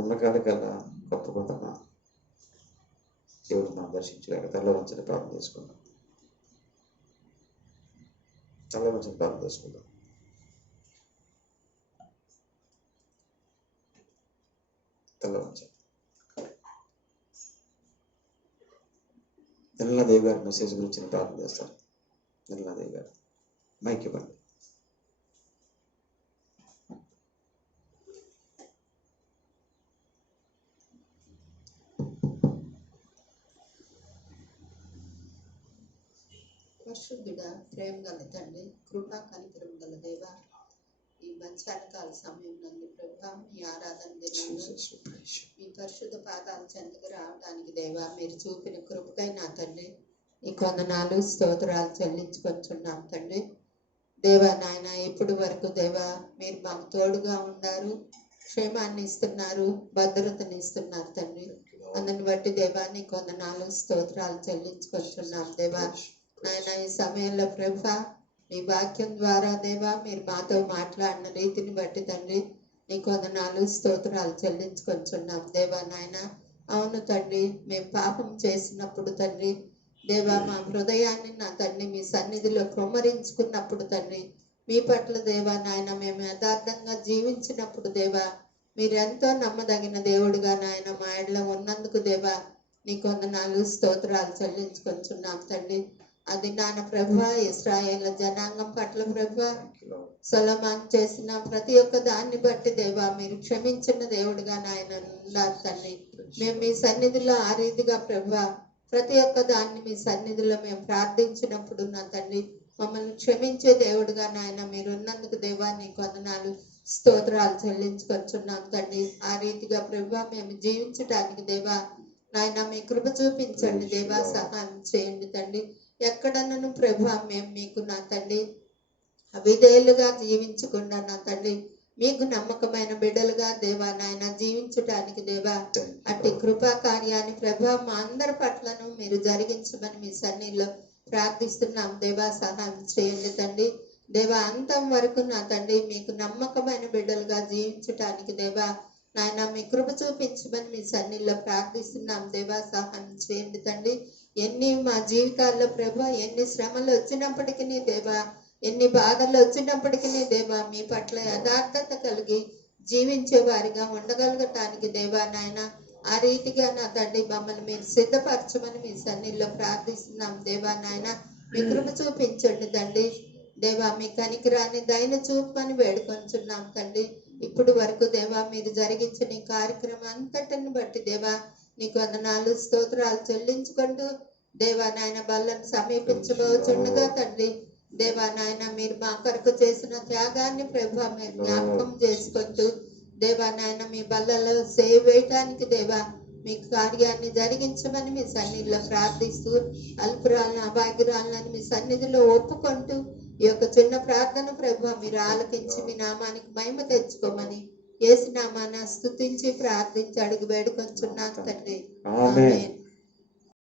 ఉన్న కాడికల్లా ఒప్పుకుందామా? దేవుడు మనం దర్శించలేక తల వంచని ప్రార్థన చేసుకుందాం. తల వంచని ప్రార్థన చేసుకుందాం. తల వంచని. నిర్మలాదేవి గారి మెసేజ్ గురించి ప్రార్థన చేస్తారు. నిర్మలాదేవి గారు మైక్ ఇవ్వండి. పరిశుద్ధుడా, ప్రేమ గల తండ్రి, కృపా కనికరం గల దేవ, ఈ మంచి అరకాల సమయం నందు ప్రభా మీ ఆరాధన దినంలో మీ పరిశుద్ధ పాదాలు చెంతకు రావడానికి దేవా మీరు చూపిన కృపకై నా తండ్రి ఈ కొందనాలు స్తోత్రాలు చెల్లించుకొచ్చున్నాం తండ్రి. దేవా నాయన, ఇప్పటి వరకు దేవా మీరు మాకు తోడుగా ఉన్నారు, క్షేమాన్ని ఇస్తున్నారు, భద్రతని ఇస్తున్నారు తండ్రి. అందుని బట్టి దేవా నీ కొందనాలు స్తోత్రాలు చెల్లించుకొచ్చున్నాం దేవా. నాయన ఈ సమయంలో ప్రభా మీ వాక్యం ద్వారా దేవా మీరు మాతో మాట్లాడిన రీతిని బట్టి తండ్రి నీ కొందనాలు స్తోత్రాలు చెల్లించుకొచ్చున్నాం దేవా నాయన. అవును తండ్రి, మేము పాపం చేసినప్పుడు తండ్రి దేవా మా హృదయాన్ని నా తండ్రి మీ సన్నిధిలో కుమ్మరించుకున్నప్పుడు తండ్రి మీ పట్ల దేవా నాయన మేము యథార్థంగా జీవించినప్పుడు దేవా మీరెంతో నమ్మదగిన దేవుడుగా నాయన మా ఎడలో ఉన్నందుకు దేవా నీ కొందనాలు స్తోత్రాలు చెల్లించుకొచ్చున్నాం తండ్రి. అది నాన్న ప్రభు ఇశ్రాయేలు జనాంగం పట్ల ప్రభు Thank you, Lord. సొలొమోను చేసిన ప్రతి ఒక్క దాన్ని బట్టి దేవా మీరు క్షమించిన దేవుడుగా నాయన ఉన్నారు తండ్రి. మేము మీ సన్నిధిలో ఆ రీతిగా ప్రభు ప్రతి ఒక్క దాన్ని మీ సన్నిధిలో మేము ప్రార్థించినప్పుడు నా తండ్రి మమ్మల్ని క్షమించే దేవుడుగా నాయన మీరు ఉన్నందుకు దేవా నీకు వందనాలు స్తోత్రాలు చెల్లించుకొచ్చున్నాం తండ్రి. ఆ రీతిగా ప్రభు మేము జీవించటానికి దేవా నాయన మీ కృప చూపించండి దేవా, సహాయం చేయండి తండ్రి. ఎక్కడనను ప్రభు మేము మీకు నా తండ్రి అవిధేయులుగా జీవించకుండా నా తండ్రి మీకు నమ్మకమైన బిడ్డలుగా దేవా నాయన జీవించటానికి దేవా అట్టి కృపా కార్యాన్ని ప్రభా మా అందరి పట్లను మీరు జరిగించమని మీ సన్నిధిలో ప్రార్థిస్తున్నాం దేవా, సహాయం చేయండి తండ్రి. దేవా అంతం వరకు నా తండ్రి మీకు నమ్మకమైన బిడ్డలుగా జీవించటానికి దేవా నాయన మీ కృప చూపించమని మీ సన్నిధిలో ప్రార్థిస్తున్నాం దేవా, సహాయం చేయండి తండ్రి. ఎన్ని మా జీవితాల్లో ప్రభా ఎన్ని శ్రమలు వచ్చినప్పటికీ దేవా ఎన్ని బాధలు వచ్చినప్పటికీ దేవా మీ పట్ల యథార్థత కలిగి జీవించే వారిగా ఉండగలగటానికి దేవా నాయన ఆ రీతిగా నా తండ్రి మమ్మల్ని మీరు సిద్ధపరచమని మీ సన్నిధిలో ప్రార్థిస్తున్నాం దేవా నాయన మీ కృప చూపించండి తండ్రి. దేవా మీ కనికిరాని దయను చూపమని వేడుకొంచున్నాం తండ్రి. ఇప్పుడు వరకు దేవా మీరు జరిగించిన ఈ కార్యక్రమం అంతటిని బట్టి దేవా నీకు వందనాలు స్తోత్రాలు చెల్లించుకుంటూ దేవా నాయన బల్లను సమీపించబోచుండగా తండ్రి దేవా నాయన మీరు మా కొరకు చేసిన త్యాగాన్ని ప్రభా మీరు జ్ఞాపకం చేసుకుంటూ దేవా నాయన మీ బల్లలో సేవ వేయటానికి దేవా మీ కార్యాన్ని జరిగించమని మీ సన్నిధిలో ప్రార్థిస్తూ అల్పురాలను అభాగ్యురాలను మీ సన్నిధిలో ఒప్పుకుంటూ ఈ యొక్క చిన్న ప్రార్థన ప్రభు మీరు ఆలకించి మీ నామానికి మహిమ తెచ్చుకోమని యేసు నామాన స్తుతించి ప్రార్థించి అడిగి వేడుకొంచున్నాను తండ్రి. ఆమేన్.